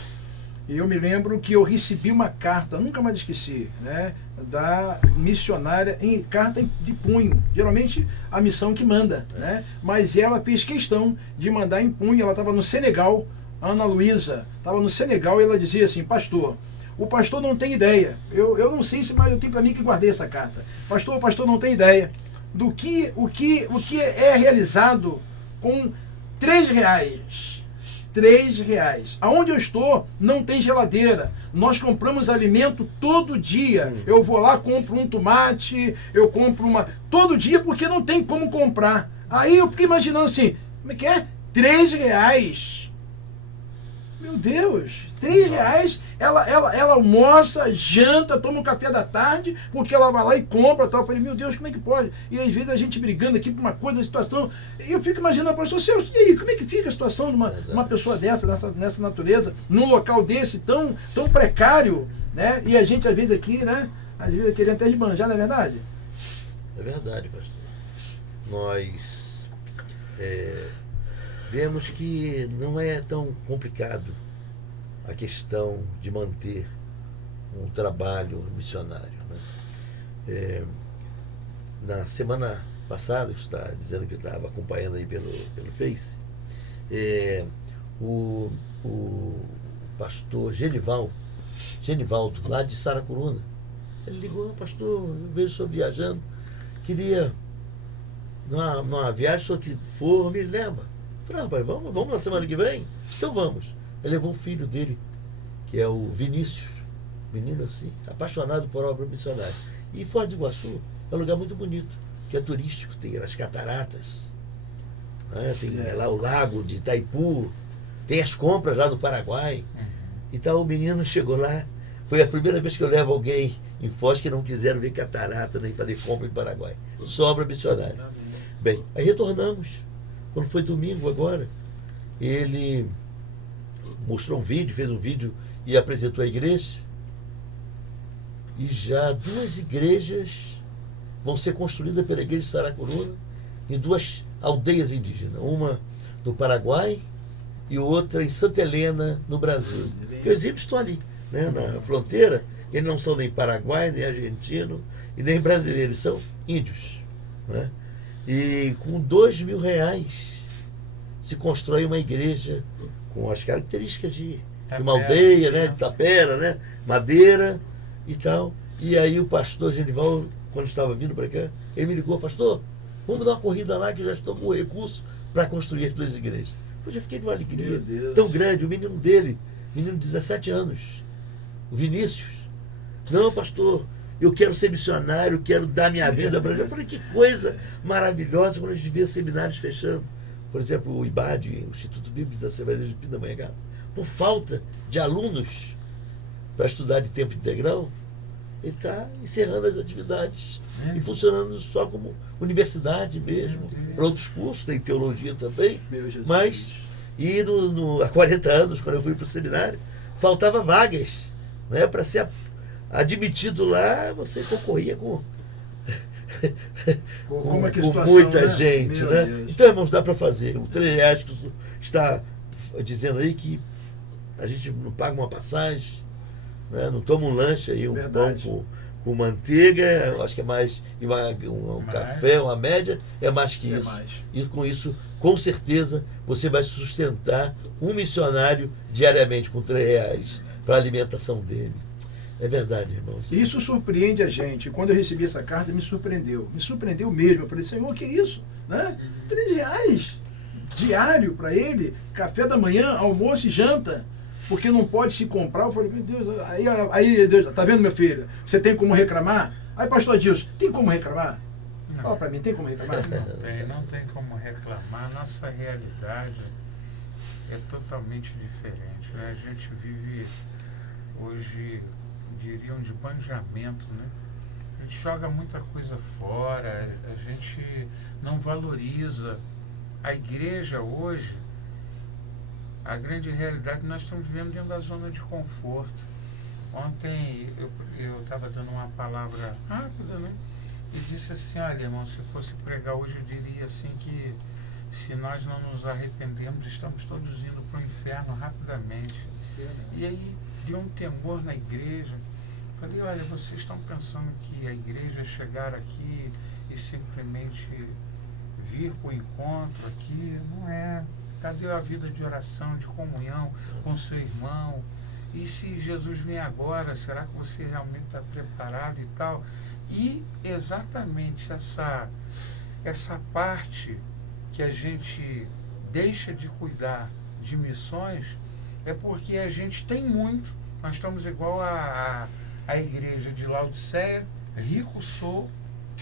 e eu me lembro que eu recebi uma carta, nunca mais esqueci, né, da missionária, em carta de punho, geralmente a missão que manda, né, mas ela fez questão de mandar em punho. Ela estava no Senegal, Ana Luísa, estava no Senegal, e ela dizia assim: pastor, o pastor não tem ideia, eu não sei se, mas eu tenho para mim que guardei essa carta, pastor, o pastor não tem ideia do que é realizado com R$3. R$3. Aonde eu estou não tem geladeira. Nós compramos alimento todo dia. Eu vou lá, compro um tomate, eu compro todo dia, porque não tem como comprar. Aí eu fiquei imaginando assim, como é que é? R$3. Meu Deus, R$3. Ela almoça, janta, toma um café da tarde, porque ela vai lá e compra tal. Eu falei, meu Deus, como é que pode? E às vezes a gente brigando aqui por uma coisa, situação. E eu fico imaginando, pastor, e aí, como é que fica a situação de uma pessoa nessa natureza, num local desse tão precário, né? E a gente às vezes aqui, né? Às vezes querendo até esbanjar, não é verdade? É verdade, pastor. Nós vemos que não é tão complicado a questão de manter um trabalho missionário, né? Na semana passada, você está dizendo que eu estava acompanhando aí pelo Face, o pastor Genivaldo, lá de Saracuruna, ele ligou: pastor, eu vejo o senhor viajando, queria, numa viagem, o senhor que for, me leva. Eu falei: rapaz, vamos na semana que vem? Então vamos. Ele levou um filho dele, que é o Vinícius, menino assim, apaixonado por obra missionária. E Foz do Iguaçu é um lugar muito bonito, que é turístico, tem as cataratas, né? Tem lá o lago de Itaipu, tem as compras lá do Paraguai. Então o menino chegou lá, foi a primeira vez que eu levo alguém em Foz que não quiseram ver catarata nem fazer compra em Paraguai. Só obra missionária. Bem, aí retornamos. Quando foi domingo agora, ele mostrou fez um vídeo e apresentou a igreja. E já 2 igrejas vão ser construídas pela igreja de Saracuruna em 2 aldeias indígenas. Uma no Paraguai e outra em Santa Helena, no Brasil. Porque os índios estão ali, né, na fronteira. Eles não são nem paraguai, nem argentino e nem brasileiro. Eles são índios, né? E com R$2.000 se constrói uma igreja com as características de uma aldeia, né, de tapera, né, madeira e tal. E aí o pastor Genival, quando estava vindo para cá, ele me ligou: pastor, vamos dar uma corrida lá que eu já estou com recurso para construir as 2 igrejas. Eu já fiquei de uma alegria tão grande. O menino dele, menino de 17 anos, o Vinícius: não, pastor, eu quero ser missionário, quero dar minha vida para ele. Eu falei: que coisa maravilhosa quando a gente vê seminários fechando por exemplo, o IBAD, o Instituto Bíblico da Assembleia de Pindamonhangaba, por falta de alunos para estudar de tempo integral, ele está encerrando as atividades e funcionando só como universidade mesmo, para outros cursos, tem teologia também, mas e há 40 anos, quando eu fui para o seminário, faltava vagas, né, para ser admitido lá, você concorria com muita gente, né? Então, irmãos, dá para fazer. O R$3 que você está dizendo aí que a gente não paga uma passagem, né? Não toma um lanche aí, um pão com manteiga, acho que é mais, um café, uma média, é mais que isso. E com isso, com certeza, você vai sustentar um missionário diariamente com R$3 para a alimentação dele. É verdade, irmãos. Isso surpreende a gente. Quando eu recebi essa carta, me surpreendeu. Me surpreendeu mesmo. Eu falei, Senhor, que isso? Né? R$3 diário para ele, café da manhã, almoço e janta, porque não pode se comprar. Eu falei, meu Deus, aí Deus, tá vendo, meu filho? Você tem como reclamar? Aí, pastor Adilson, tem como reclamar? Fala para mim, tem como reclamar? Não tem como reclamar. Nossa realidade é totalmente diferente, né? A gente vive hoje, diriam, de banjamento, né? A gente joga muita coisa fora, a gente não valoriza. A igreja hoje, a grande realidade, nós estamos vivendo dentro da zona de conforto. Ontem eu estava dando uma palavra rápida, né? E disse assim, olha, irmão, se fosse pregar hoje, eu diria assim que se nós não nos arrependemos, estamos todos indo para o inferno rapidamente. E aí deu um temor na igreja. Falei, olha, vocês estão pensando que a igreja chegar aqui e simplesmente vir para o encontro aqui? Não é. Cadê a vida de oração, de comunhão com seu irmão? E se Jesus vem agora, será que você realmente está preparado e tal? E exatamente essa parte que a gente deixa de cuidar de missões é porque a gente tem muito. Nós estamos igual a igreja de Laodiceia, rico sou,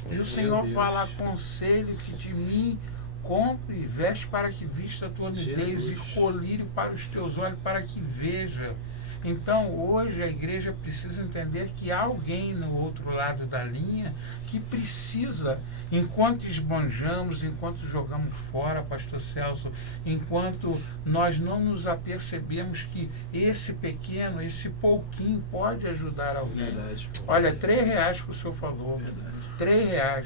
e o Senhor fala, aconselho que de mim compre e veste para que vista a tua nudez e colírio para os teus olhos para que veja. Então hoje a igreja precisa entender que há alguém no outro lado da linha que precisa, enquanto esbanjamos, enquanto jogamos fora, pastor Celso, enquanto nós não nos apercebemos que esse pequeno, esse pouquinho pode ajudar alguém. Verdade. Olha, R$3 que o senhor falou. R$3.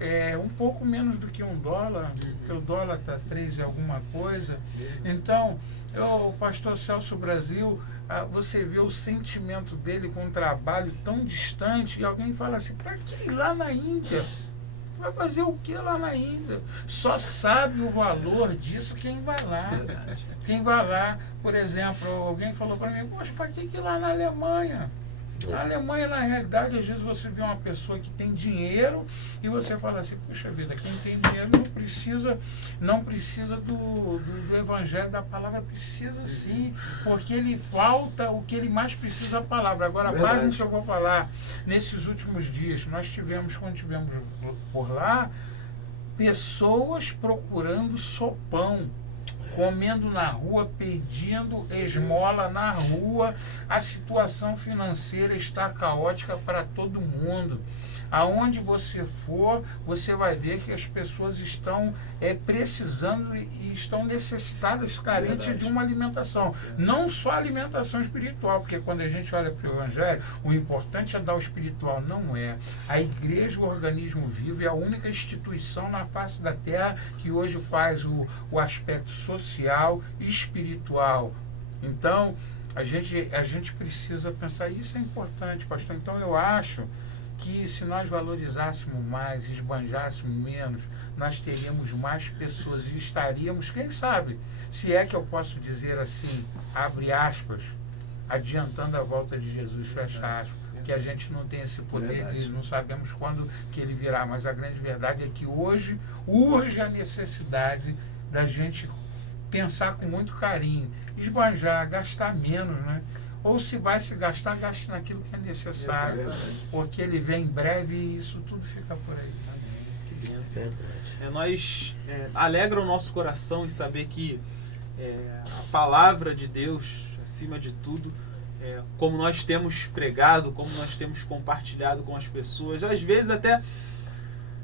É um pouco menos do que $1, porque o dólar está 3 e alguma coisa. Então, o pastor Celso Brasil, você vê o sentimento dele com um trabalho tão distante e alguém fala assim, para que ir lá na Índia? Vai fazer o que lá na Índia? Só sabe o valor disso quem vai lá. Quem vai lá, por exemplo, alguém falou para mim, poxa, para que ir lá na Alemanha? Na Alemanha, na realidade, às vezes você vê uma pessoa que tem dinheiro e você fala assim, puxa vida, quem tem dinheiro não precisa do evangelho, da palavra, precisa sim, porque ele falta o que ele mais precisa, a palavra. Agora, mais do que eu vou falar, nesses últimos dias, nós tivemos, quando tivemos por lá, pessoas procurando sopão, comendo na rua, pedindo esmola na rua. A situação financeira está caótica para todo mundo. Aonde você for, você vai ver que as pessoas estão precisando e estão necessitadas, carentes de uma alimentação. Não só alimentação espiritual, porque quando a gente olha para o Evangelho, o importante é dar o espiritual. Não é. A igreja, o organismo vivo, é a única instituição na face da terra que hoje faz o aspecto social e espiritual. Então, a gente precisa pensar, isso é importante, pastor. Então, eu acho que se nós valorizássemos mais, esbanjássemos menos, nós teríamos mais pessoas e estaríamos, quem sabe, se é que eu posso dizer assim, abre aspas, adiantando a volta de Jesus, fecha aspas, porque a gente não tem esse poder, não sabemos quando que ele virá, mas a grande verdade é que hoje urge a necessidade da gente pensar com muito carinho, esbanjar, gastar menos, né? Ou se vai se gastar, gaste naquilo que é necessário, porque ele vem em breve e isso tudo fica por aí. Que bênção. Nós alegra o nosso coração em saber que a palavra de Deus, acima de tudo, como nós temos pregado, como nós temos compartilhado com as pessoas, às vezes até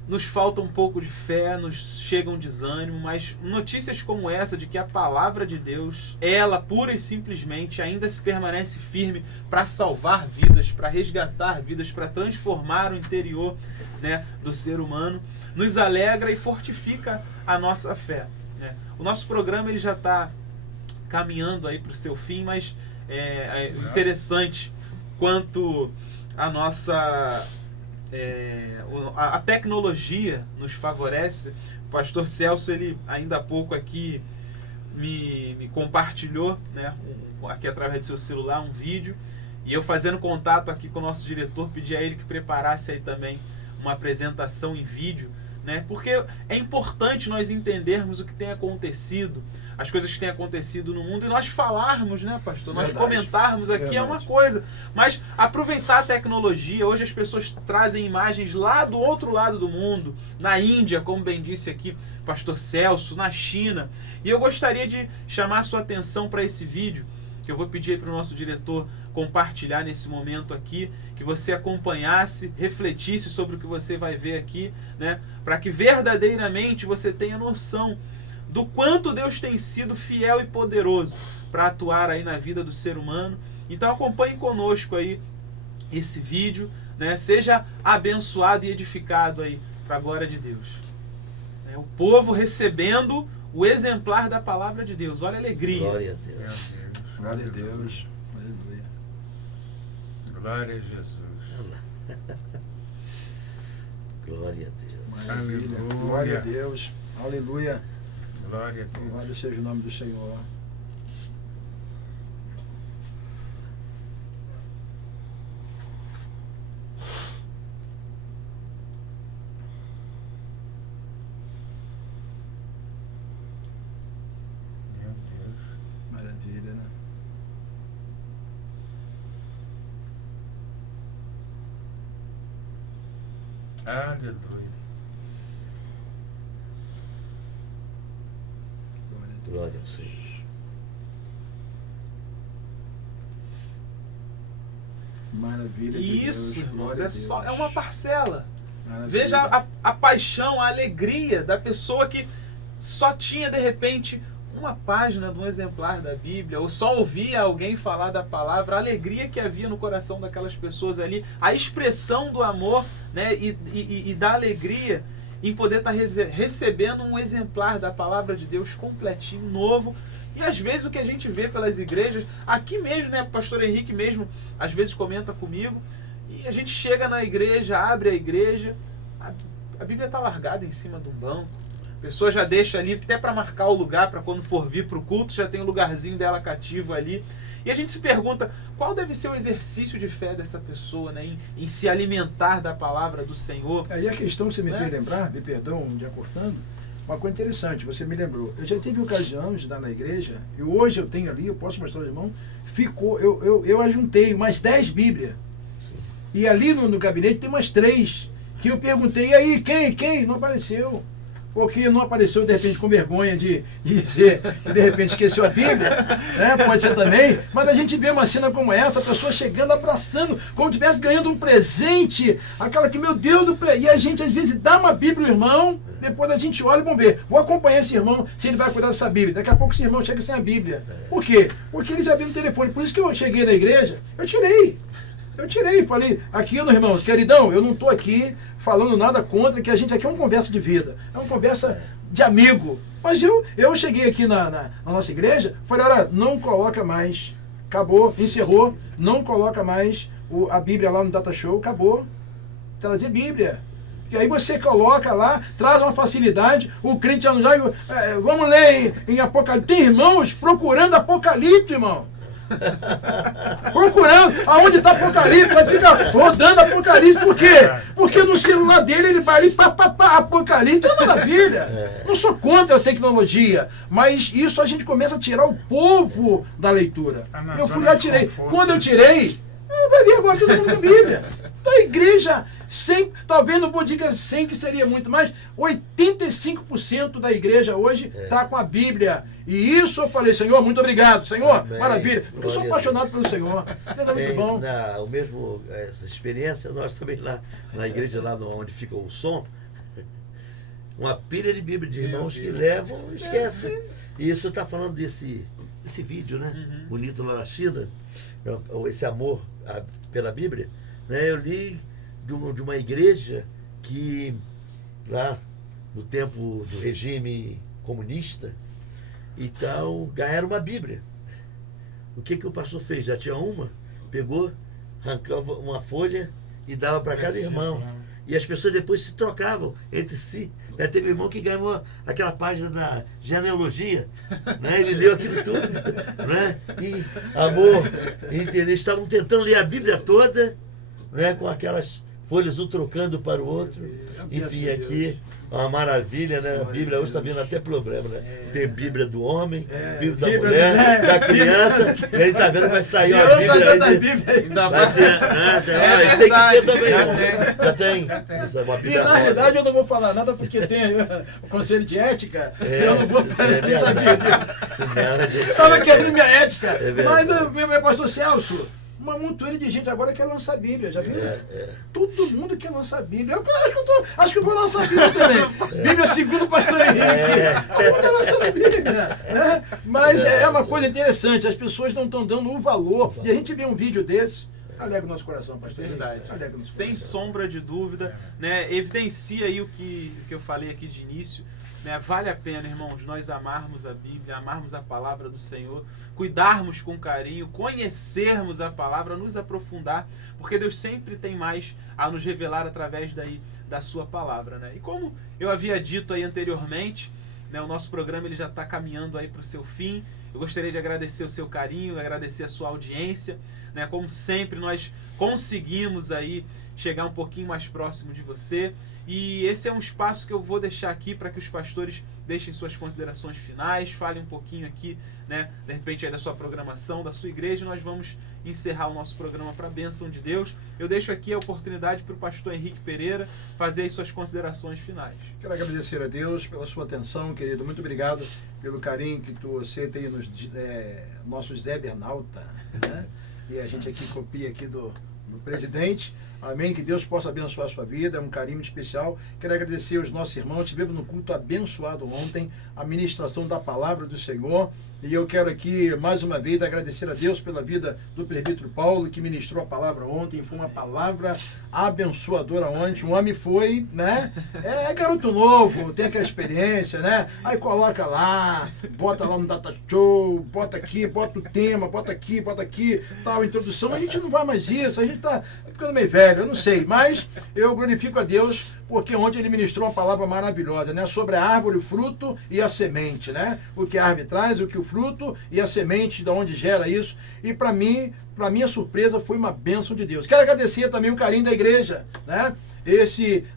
nos falta um pouco de fé, nos chega um desânimo, mas notícias como essa de que a palavra de Deus, ela pura e simplesmente ainda se permanece firme para salvar vidas, para resgatar vidas, para transformar o interior, né, do ser humano, nos alegra e fortifica a nossa fé, né? O nosso programa ele já está caminhando aí para o seu fim, mas é interessante quanto a nossa... a tecnologia nos favorece. O pastor Celso, ele ainda há pouco aqui me compartilhou, né, aqui através do seu celular, um vídeo, e eu fazendo contato aqui com o nosso diretor, pedi a ele que preparasse aí também uma apresentação em vídeo, né, porque é importante nós entendermos o que tem acontecido, as coisas que têm acontecido no mundo, e nós falarmos, né, pastor? Nós comentarmos aqui é uma coisa, mas aproveitar a tecnologia. Hoje as pessoas trazem imagens lá do outro lado do mundo, na Índia, como bem disse aqui o pastor Celso, na China. E eu gostaria de chamar a sua atenção para esse vídeo, que eu vou pedir para o nosso diretor compartilhar nesse momento aqui, que você acompanhasse, refletisse sobre o que você vai ver aqui, né, para que verdadeiramente você tenha noção do quanto Deus tem sido fiel e poderoso para atuar aí na vida do ser humano. Então acompanhe conosco aí esse vídeo, né? Seja abençoado e edificado aí para a glória de Deus. O povo recebendo o exemplar da palavra de Deus. Olha a alegria. Glória a Deus. Glória a Deus. Aleluia. Glória a Jesus. Glória a Deus. Maravilha. Glória a Deus. Aleluia. Glória a Deus. Glória seja o nome do Senhor. Meu Deus. Maravilha, né? Aleluia. Glória ao Senhor. Maravilha de Isso, Deus. irmãos, Glória a Deus. é uma parcela. Maravilha. Veja a paixão, a alegria da pessoa que só tinha, de repente, uma página de um exemplar da Bíblia, ou só ouvia alguém falar da palavra, a alegria que havia no coração daquelas pessoas ali, a expressão do amor, né, e da alegria em poder estar recebendo um exemplar da palavra de Deus completinho, novo. E às vezes o que a gente vê pelas igrejas, aqui mesmo, né, o pastor Henrique mesmo, às vezes comenta comigo, e a gente chega na igreja, abre a igreja, a Bíblia está largada em cima de um banco, a pessoa já deixa ali, até para marcar o lugar, para quando for vir para o culto, já tem o lugarzinho dela cativo ali. E a gente se pergunta, qual deve ser o exercício de fé dessa pessoa, né, em se alimentar da palavra do Senhor? Aí a questão que você me Né? fez lembrar, me perdão de acortando, uma coisa interessante, você me lembrou. Eu já tive ocasião de estar na igreja, e hoje eu tenho ali, eu posso mostrar ao irmão, eu ajuntei umas 10 Bíblias. E ali no gabinete tem umas 3, que eu perguntei, e aí, quem? Não apareceu. Porque não apareceu, de repente, com vergonha de dizer que, de repente, esqueceu a Bíblia, né? Pode ser também. Mas a gente vê uma cena como essa, a pessoa chegando, abraçando, como se estivesse ganhando um presente, aquela que, meu Deus do céu, e a gente, às vezes, dá uma Bíblia ao irmão, depois a gente olha e vamos ver. Vou acompanhar esse irmão, se ele vai cuidar dessa Bíblia. Daqui a pouco esse irmão chega sem a Bíblia. Por quê? Porque ele já viu no telefone. Por isso que eu cheguei na igreja, eu tirei, falei, aquilo, irmãos, queridão, eu não estou aqui falando nada contra, que a gente aqui é uma conversa de vida, é uma conversa de amigo. Mas eu cheguei aqui na nossa igreja, falei, olha, não coloca mais, acabou, encerrou, não coloca mais a Bíblia lá no Data Show, acabou, trazer Bíblia. E aí você coloca lá, traz uma facilidade, o crente já vamos ler em Apocalipse. Tem irmãos procurando Apocalipse, irmão. Procurando aonde está Apocalipse, vai ficar rodando Apocalipse, por quê? Porque no celular dele ele vai ali, Apocalipse, é maravilha. Não sou contra a tecnologia, mas isso a gente começa a tirar o povo da leitura. Eu fui lá, tirei. Quando eu tirei, vai ver agora todo mundo da Bíblia. Da igreja 100, talvez não vou dizer 100, que seria muito mais, 85% da igreja hoje está com a Bíblia. E isso eu falei, Senhor, muito obrigado, Senhor, Amém. maravilha, porque eu sou apaixonado pelo Senhor. Deus é muito bom. Essa experiência, nós também lá na igreja, lá onde fica o som, uma pilha de Bíblia de irmãos que levam e esquecem. E isso está falando desse vídeo, né? Bonito lá na China, esse amor pela Bíblia. Né? Eu li de uma igreja que, lá no tempo do regime comunista, então ganharam uma Bíblia. O que o pastor fez? Já tinha uma, pegou, arrancava uma folha e dava para cada irmão. E as pessoas depois se trocavam entre si. Né? Teve um irmão que ganhou aquela página da genealogia, né? Ele leu aquilo tudo, né? E amor, entendeu? Estavam tentando ler a Bíblia toda, né? Com aquelas folhas, um trocando para o outro. Enfim, aqui uma maravilha, né? A Bíblia hoje está vendo até problema, né? Tem Bíblia do homem, Bíblia da mulher, da criança, e ele está vendo, vai sair uma Bíblia aí. Vai ter, isso tem que ter também. Já tem. Isso é uma Bíblia. E na realidade eu não vou falar nada porque tem o conselho de ética, eu não vou saber disso. Eu estava querendo minha ética, mas meu pastor Celso, uma montoeira de gente agora quer lançar a Bíblia, já viu? Todo mundo quer lançar a Bíblia. Acho que eu vou lançar a Bíblia também. Bíblia segundo o pastor Henrique. Todo mundo quer lançar a Bíblia, né? Mas é uma coisa interessante, as pessoas não estão dando o valor. E a gente vê um vídeo desse, alegra o nosso coração, pastor Henrique. Verdade. Sem sombra de dúvida, né? Evidencia aí o que eu falei aqui de início. Né? Vale a pena, irmãos, nós amarmos a Bíblia, amarmos a palavra do Senhor, cuidarmos com carinho, conhecermos a palavra, nos aprofundar, porque Deus sempre tem mais a nos revelar através da sua palavra. Né? E como eu havia dito aí anteriormente, né, o nosso programa ele já está caminhando aí para o seu fim. Eu gostaria de agradecer o seu carinho, agradecer a sua audiência. Né? Como sempre, nós conseguimos aí chegar um pouquinho mais próximo de você. E esse é um espaço que eu vou deixar aqui para que os pastores deixem suas considerações finais, falem um pouquinho aqui, né, de repente aí da sua programação, da sua igreja. Nós vamos encerrar o nosso programa para a bênção de Deus. Eu deixo aqui a oportunidade para o pastor Henrique Pereira fazer as suas considerações finais. Quero agradecer a Deus pela sua atenção, querido. Muito obrigado pelo carinho que você tem nos nossos Zé Bernalta, né? E a gente aqui copia aqui do presidente. Amém, que Deus possa abençoar a sua vida, é um carinho especial. Quero agradecer aos nossos irmãos, estivemos no culto abençoado ontem, a ministração da palavra do Senhor. E eu quero aqui, mais uma vez, agradecer a Deus pela vida do presbítero Paulo, que ministrou a palavra ontem. Foi uma palavra abençoadora ontem. Um homem foi, né? É garoto novo, tem aquela experiência, né? Aí coloca lá, bota lá no Data Show, bota aqui, bota o tema, bota aqui, tal, introdução. A gente não vai mais isso, a gente tá ficando meio velho, eu não sei. Mas eu glorifico a Deus, porque ontem ele ministrou uma palavra maravilhosa, né? Sobre a árvore, o fruto e a semente, né? O que a árvore traz, o que o fruto e a semente, de onde gera isso. E para mim, para minha surpresa, foi uma bênção de Deus. Quero agradecer também o carinho da igreja, né?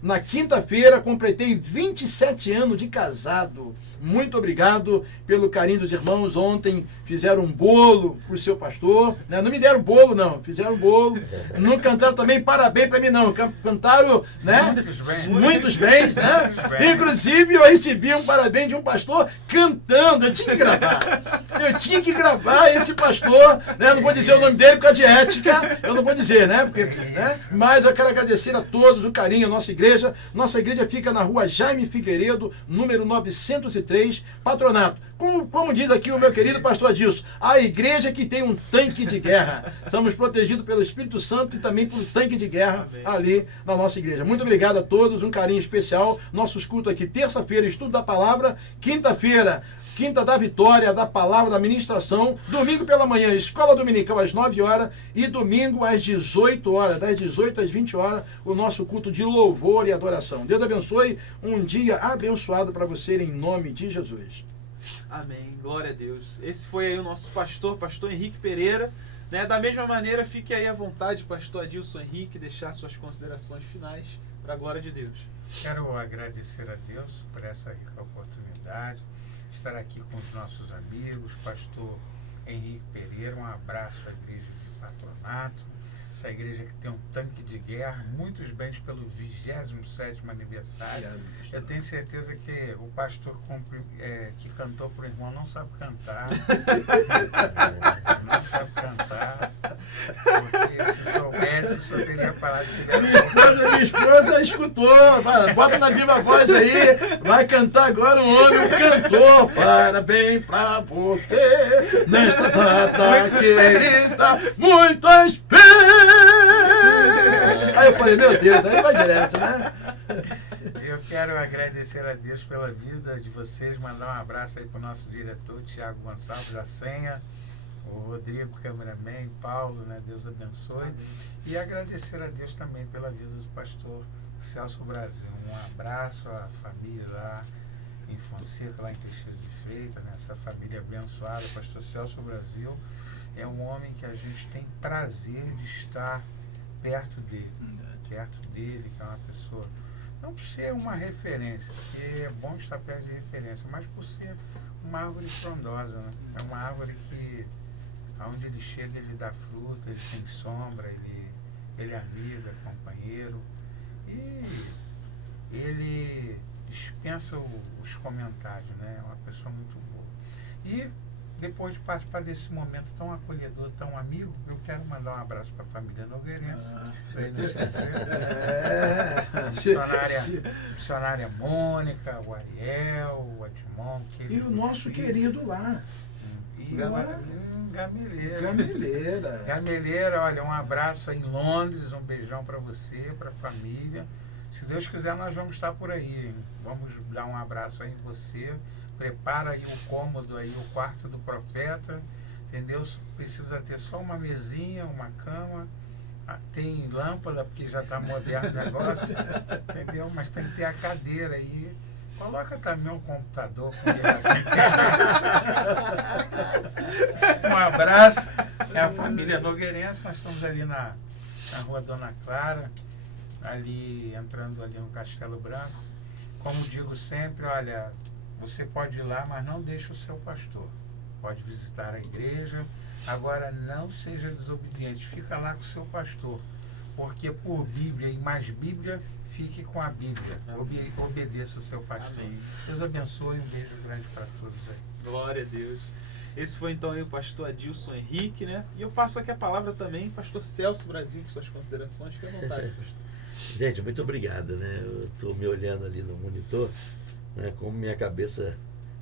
Na quinta-feira, completei 27 anos de casado. Muito obrigado pelo carinho dos irmãos. Ontem fizeram um bolo para o seu pastor. Né? Não me deram bolo, não. Fizeram bolo. Não cantaram também parabéns para mim, não. Cantaram, né? Muitos bens, né? Inclusive, eu recebi um parabéns de um pastor cantando. Eu tinha que gravar esse pastor. Né? Não vou dizer o nome dele por causa de ética. Eu não vou dizer, né? Porque, né? Mas eu quero agradecer a todos o carinho, a nossa igreja. Nossa igreja fica na rua Jaime Figueiredo, número 903. Patronato. Como diz aqui o meu querido pastor Adilson, a igreja que tem um tanque de guerra. Estamos protegidos pelo Espírito Santo e também pelo tanque de guerra. Amém. Ali na nossa igreja. Muito obrigado a todos, um carinho especial. Nossos cultos aqui, terça-feira, estudo da palavra, quinta-feira, Quinta da Vitória, da Palavra, da Ministração. Domingo pela manhã, Escola Dominical às 9 horas. E domingo às 18 horas, das 18 às 20 horas, o nosso culto de louvor e adoração. Deus abençoe. Um dia abençoado para você, em nome de Jesus. Amém. Glória a Deus. Esse foi aí o nosso pastor Henrique Pereira. Né? Da mesma maneira, fique aí à vontade, pastor Adilson Henrique, deixar suas considerações finais para a glória de Deus. Quero agradecer a Deus por essa rica oportunidade, estar aqui com os nossos amigos, pastor Henrique Pereira, um abraço à igreja de Patronato, essa igreja que tem um tanque de guerra, muitos bens pelo 27º aniversário. Eu tenho certeza que o pastor que cantou para o irmão não sabe cantar. Não sabe cantar. Porque se soubesse, só teria parado de cantar. Minha esposa escutou. Bota na viva voz aí. Vai cantar agora um homem, um cantor. Parabéns pra você nesta data querida. Muitas vezes. Aí eu falei, meu Deus, aí vai direto, né? Eu quero agradecer a Deus pela vida de vocês, mandar um abraço aí para o nosso diretor, Tiago Gonçalves, a senha, o Rodrigo, cameraman, Paulo, né? Deus abençoe. E agradecer a Deus também pela vida do pastor Celso Brasil. Um abraço à família lá em Fonseca, lá em Teixeira de Freitas, né? Essa família abençoada. O pastor Celso Brasil é um homem que a gente tem prazer de estar perto dele, que é uma pessoa, não por ser uma referência, porque é bom estar perto de referência, mas por ser uma árvore frondosa, né? É uma árvore que, aonde ele chega, ele dá fruta, ele tem sombra, ele é amigo, é companheiro, e ele dispensa os comentários, né? É uma pessoa muito boa. E depois de participar desse momento tão acolhedor, tão amigo, eu quero mandar um abraço para a família Nogueirense, para ele não esquecer. Missionária Mônica, o Ariel, o Admon. E o nosso querido lá. E Gameleira. Gameleira, olha, um abraço aí em Londres, um beijão para você, para a família. Se Deus quiser, nós vamos estar por aí, hein? Vamos dar um abraço aí em você. Prepara aí o cômodo aí, o quarto do profeta, entendeu? Precisa ter só uma mesinha, uma cama, tem lâmpada, porque já está moderno o negócio, entendeu? Mas tem que ter a cadeira aí. Coloca também um computador com ele assim. Um abraço, é a família Nogueirense, nós estamos ali na rua Dona Clara, ali entrando ali no Castelo Branco. Como digo sempre, olha, você pode ir lá, mas não deixe o seu pastor. Pode visitar a igreja. Agora, não seja desobediente. Fica lá com o seu pastor. Porque por Bíblia e mais Bíblia, fique com a Bíblia. Obedeça o seu pastor. Amém. Deus abençoe. Um beijo grande para todos aí. Glória a Deus. Esse foi então aí o pastor Adilson Henrique, né? E eu passo aqui a palavra também, pastor Celso Brasil, com suas considerações. Fique à vontade, pastor. Gente, muito obrigado, né? Eu estou me olhando ali no monitor, né, como minha cabeça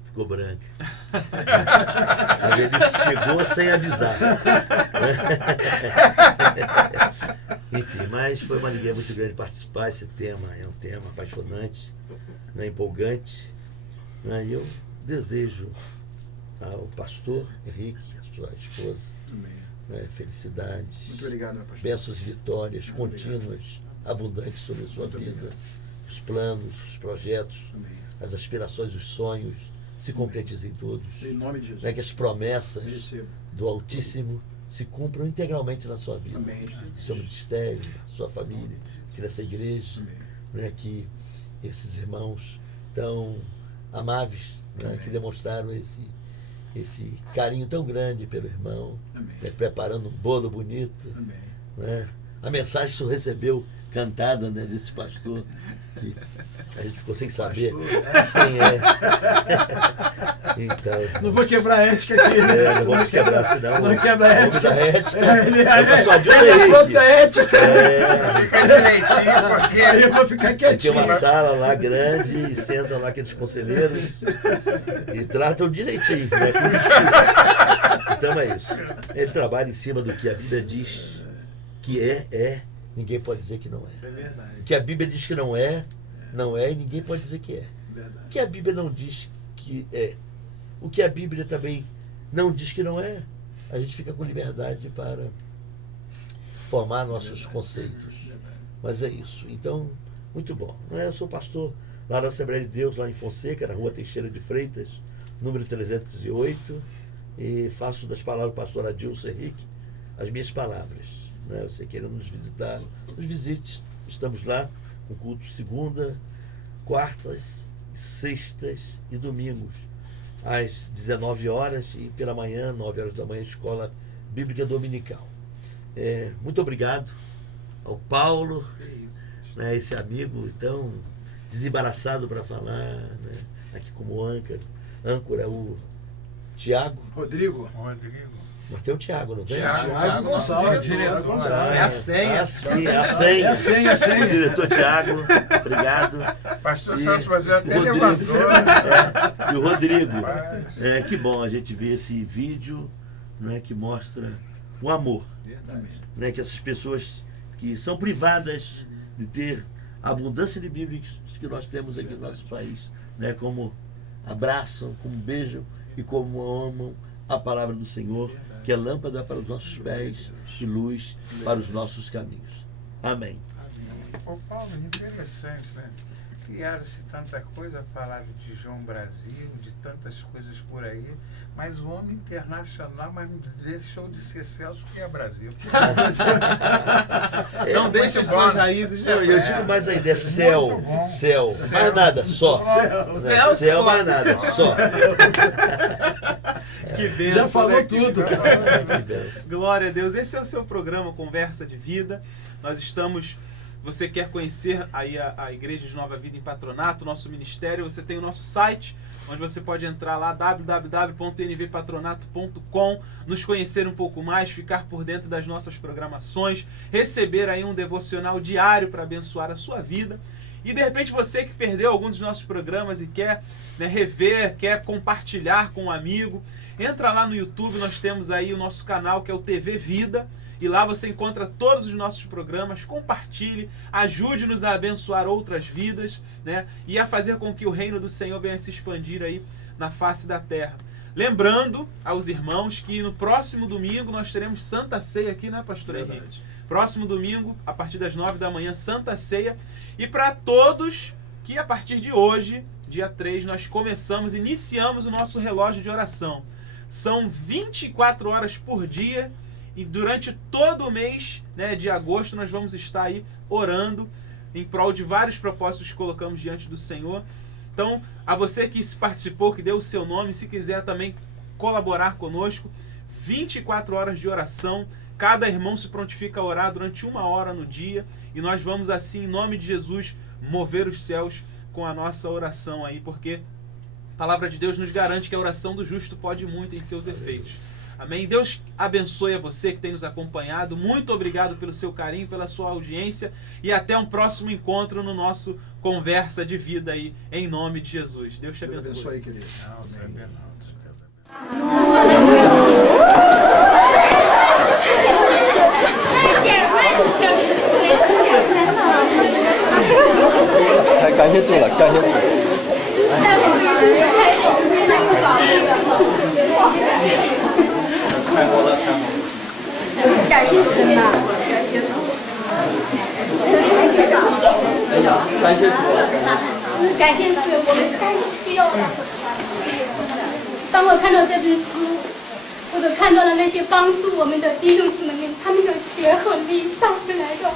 ficou branca. A velhice chegou sem avisar. Enfim, mas foi uma alegria muito grande participar. Esse tema é um tema apaixonante, né, empolgante. Né, e eu desejo ao pastor Henrique, a sua esposa, né, felicidade, muito obrigado, meu pastor. bênçãos e vitórias contínuas, abundantes sobre a sua vida, os planos, os projetos, as aspirações, os sonhos se concretizem todos. Em nome de Jesus. Né, que as promessas do Altíssimo se cumpram integralmente na sua vida, Amém. no seu ministério, na sua família, aqui nessa igreja, né, que esses irmãos tão amáveis, né, que demonstraram esse carinho tão grande pelo irmão, né, preparando um bolo bonito. Né, a mensagem que o senhor recebeu cantada, né, desse pastor, que a gente ficou sem saber quem é. Então, não vou quebrar a ética aqui, né? Não vamos quebrar, senão. Não quebra a ética. Da ética. Ele é da ética. Fica direitinho, porque aí eu vou ficar quietinho. Tem uma sala lá grande e sentam lá aqueles conselheiros e tratam direitinho. Né? Então é isso. Ele trabalha em cima do que a Bíblia diz que é. Ninguém pode dizer que não é. É verdade. O que a Bíblia diz que não é e ninguém pode dizer que é. Verdade. O que a Bíblia não diz que é. O que a Bíblia também não diz que não é, a gente fica com liberdade para formar nossos conceitos. Mas é isso. Então, muito bom. Eu sou pastor lá da Assembleia de Deus, lá em Fonseca, na rua Teixeira de Freitas, número 308, e faço das palavras do pastor Adilson Henrique as minhas palavras. Né? Você queira nos visitar, nos visite. Estamos lá com culto segunda, quartas, sextas e domingos, às 19 horas e pela manhã, 9 horas da manhã, escola bíblica dominical. Muito obrigado ao Paulo, Que isso. né, esse amigo tão desembaraçado para falar, né, aqui como âncora o Tiago. Rodrigo. Mas tem o Tiago, não tem? Tiago Gonçalves. diretor. Tiago Gonçalves. É a senha. Sim, é a senha. É a senha, é a senha. Diretor Tiago, obrigado. Pastor E Celso Brasil até Rodrigo. levantou. E o Rodrigo. Rapaz. Que bom a gente ver esse vídeo, né, que mostra o amor, né, que essas pessoas que são privadas de ter a abundância de Bíblias que nós temos aqui no nosso país, né, como abraçam, como beijam e como amam a palavra do Senhor, que é lâmpada para os nossos pés e luz para os nossos caminhos. Amém. Ô Paulo, interessante, né? Criaram-se tanta coisa, falaram de João Brasil, de tantas coisas por aí, mas o homem internacional, mas deixou de ser Celso, que é Brasil. Não deixa as suas raízes. Eu digo mais a ideia, céu, bom. céu, Céu. mais nada, só. Céu, Céu, só. mais nada, só. Que benção, Já falou né? tudo. Que benção. Glória a Deus. Esse é o seu programa Conversa de Vida. Nós estamos... Você quer conhecer aí a Igreja de Nova Vida em Patronato, nosso ministério, você tem o nosso site, onde você pode entrar lá, www.nvpatronato.com, nos conhecer um pouco mais, ficar por dentro das nossas programações, receber aí um devocional diário para abençoar a sua vida. E de repente você que perdeu algum dos nossos programas e quer, né, rever, quer compartilhar com um amigo, entra lá no YouTube, nós temos aí o nosso canal que é o TV Vida, e lá você encontra todos os nossos programas. Compartilhe, ajude-nos a abençoar outras vidas, né, e a fazer com que o reino do Senhor venha se expandir aí na face da terra. Lembrando aos irmãos que no próximo domingo nós teremos Santa Ceia aqui, né, pastor Henrique? Próximo domingo, a partir das 9 da manhã, Santa Ceia. E para todos que a partir de hoje, dia 3, nós iniciamos o nosso relógio de oração. São 24 horas por dia e durante todo o mês, né, de agosto nós vamos estar aí orando em prol de vários propósitos que colocamos diante do Senhor. Então, a você que participou, que deu o seu nome, se quiser também colaborar conosco, 24 horas de oração. Cada irmão se prontifica a orar durante 1 hora no dia. E nós vamos assim, em nome de Jesus, mover os céus com a nossa oração aí. Porque a palavra de Deus nos garante que a oração do justo pode muito em seus efeitos. Amém? Deus abençoe a você que tem nos acompanhado. Muito obrigado pelo seu carinho, pela sua audiência. E até um próximo encontro no nosso Conversa de Vida aí, em nome de Jesus. Deus te Deus abençoe. abençoe, querido. Amém. 感谢神呐！感谢神，我们太需要了。当我看到这本书，我都看到了那些帮助我们的弟兄姊妹们，他们的血和力带回来的。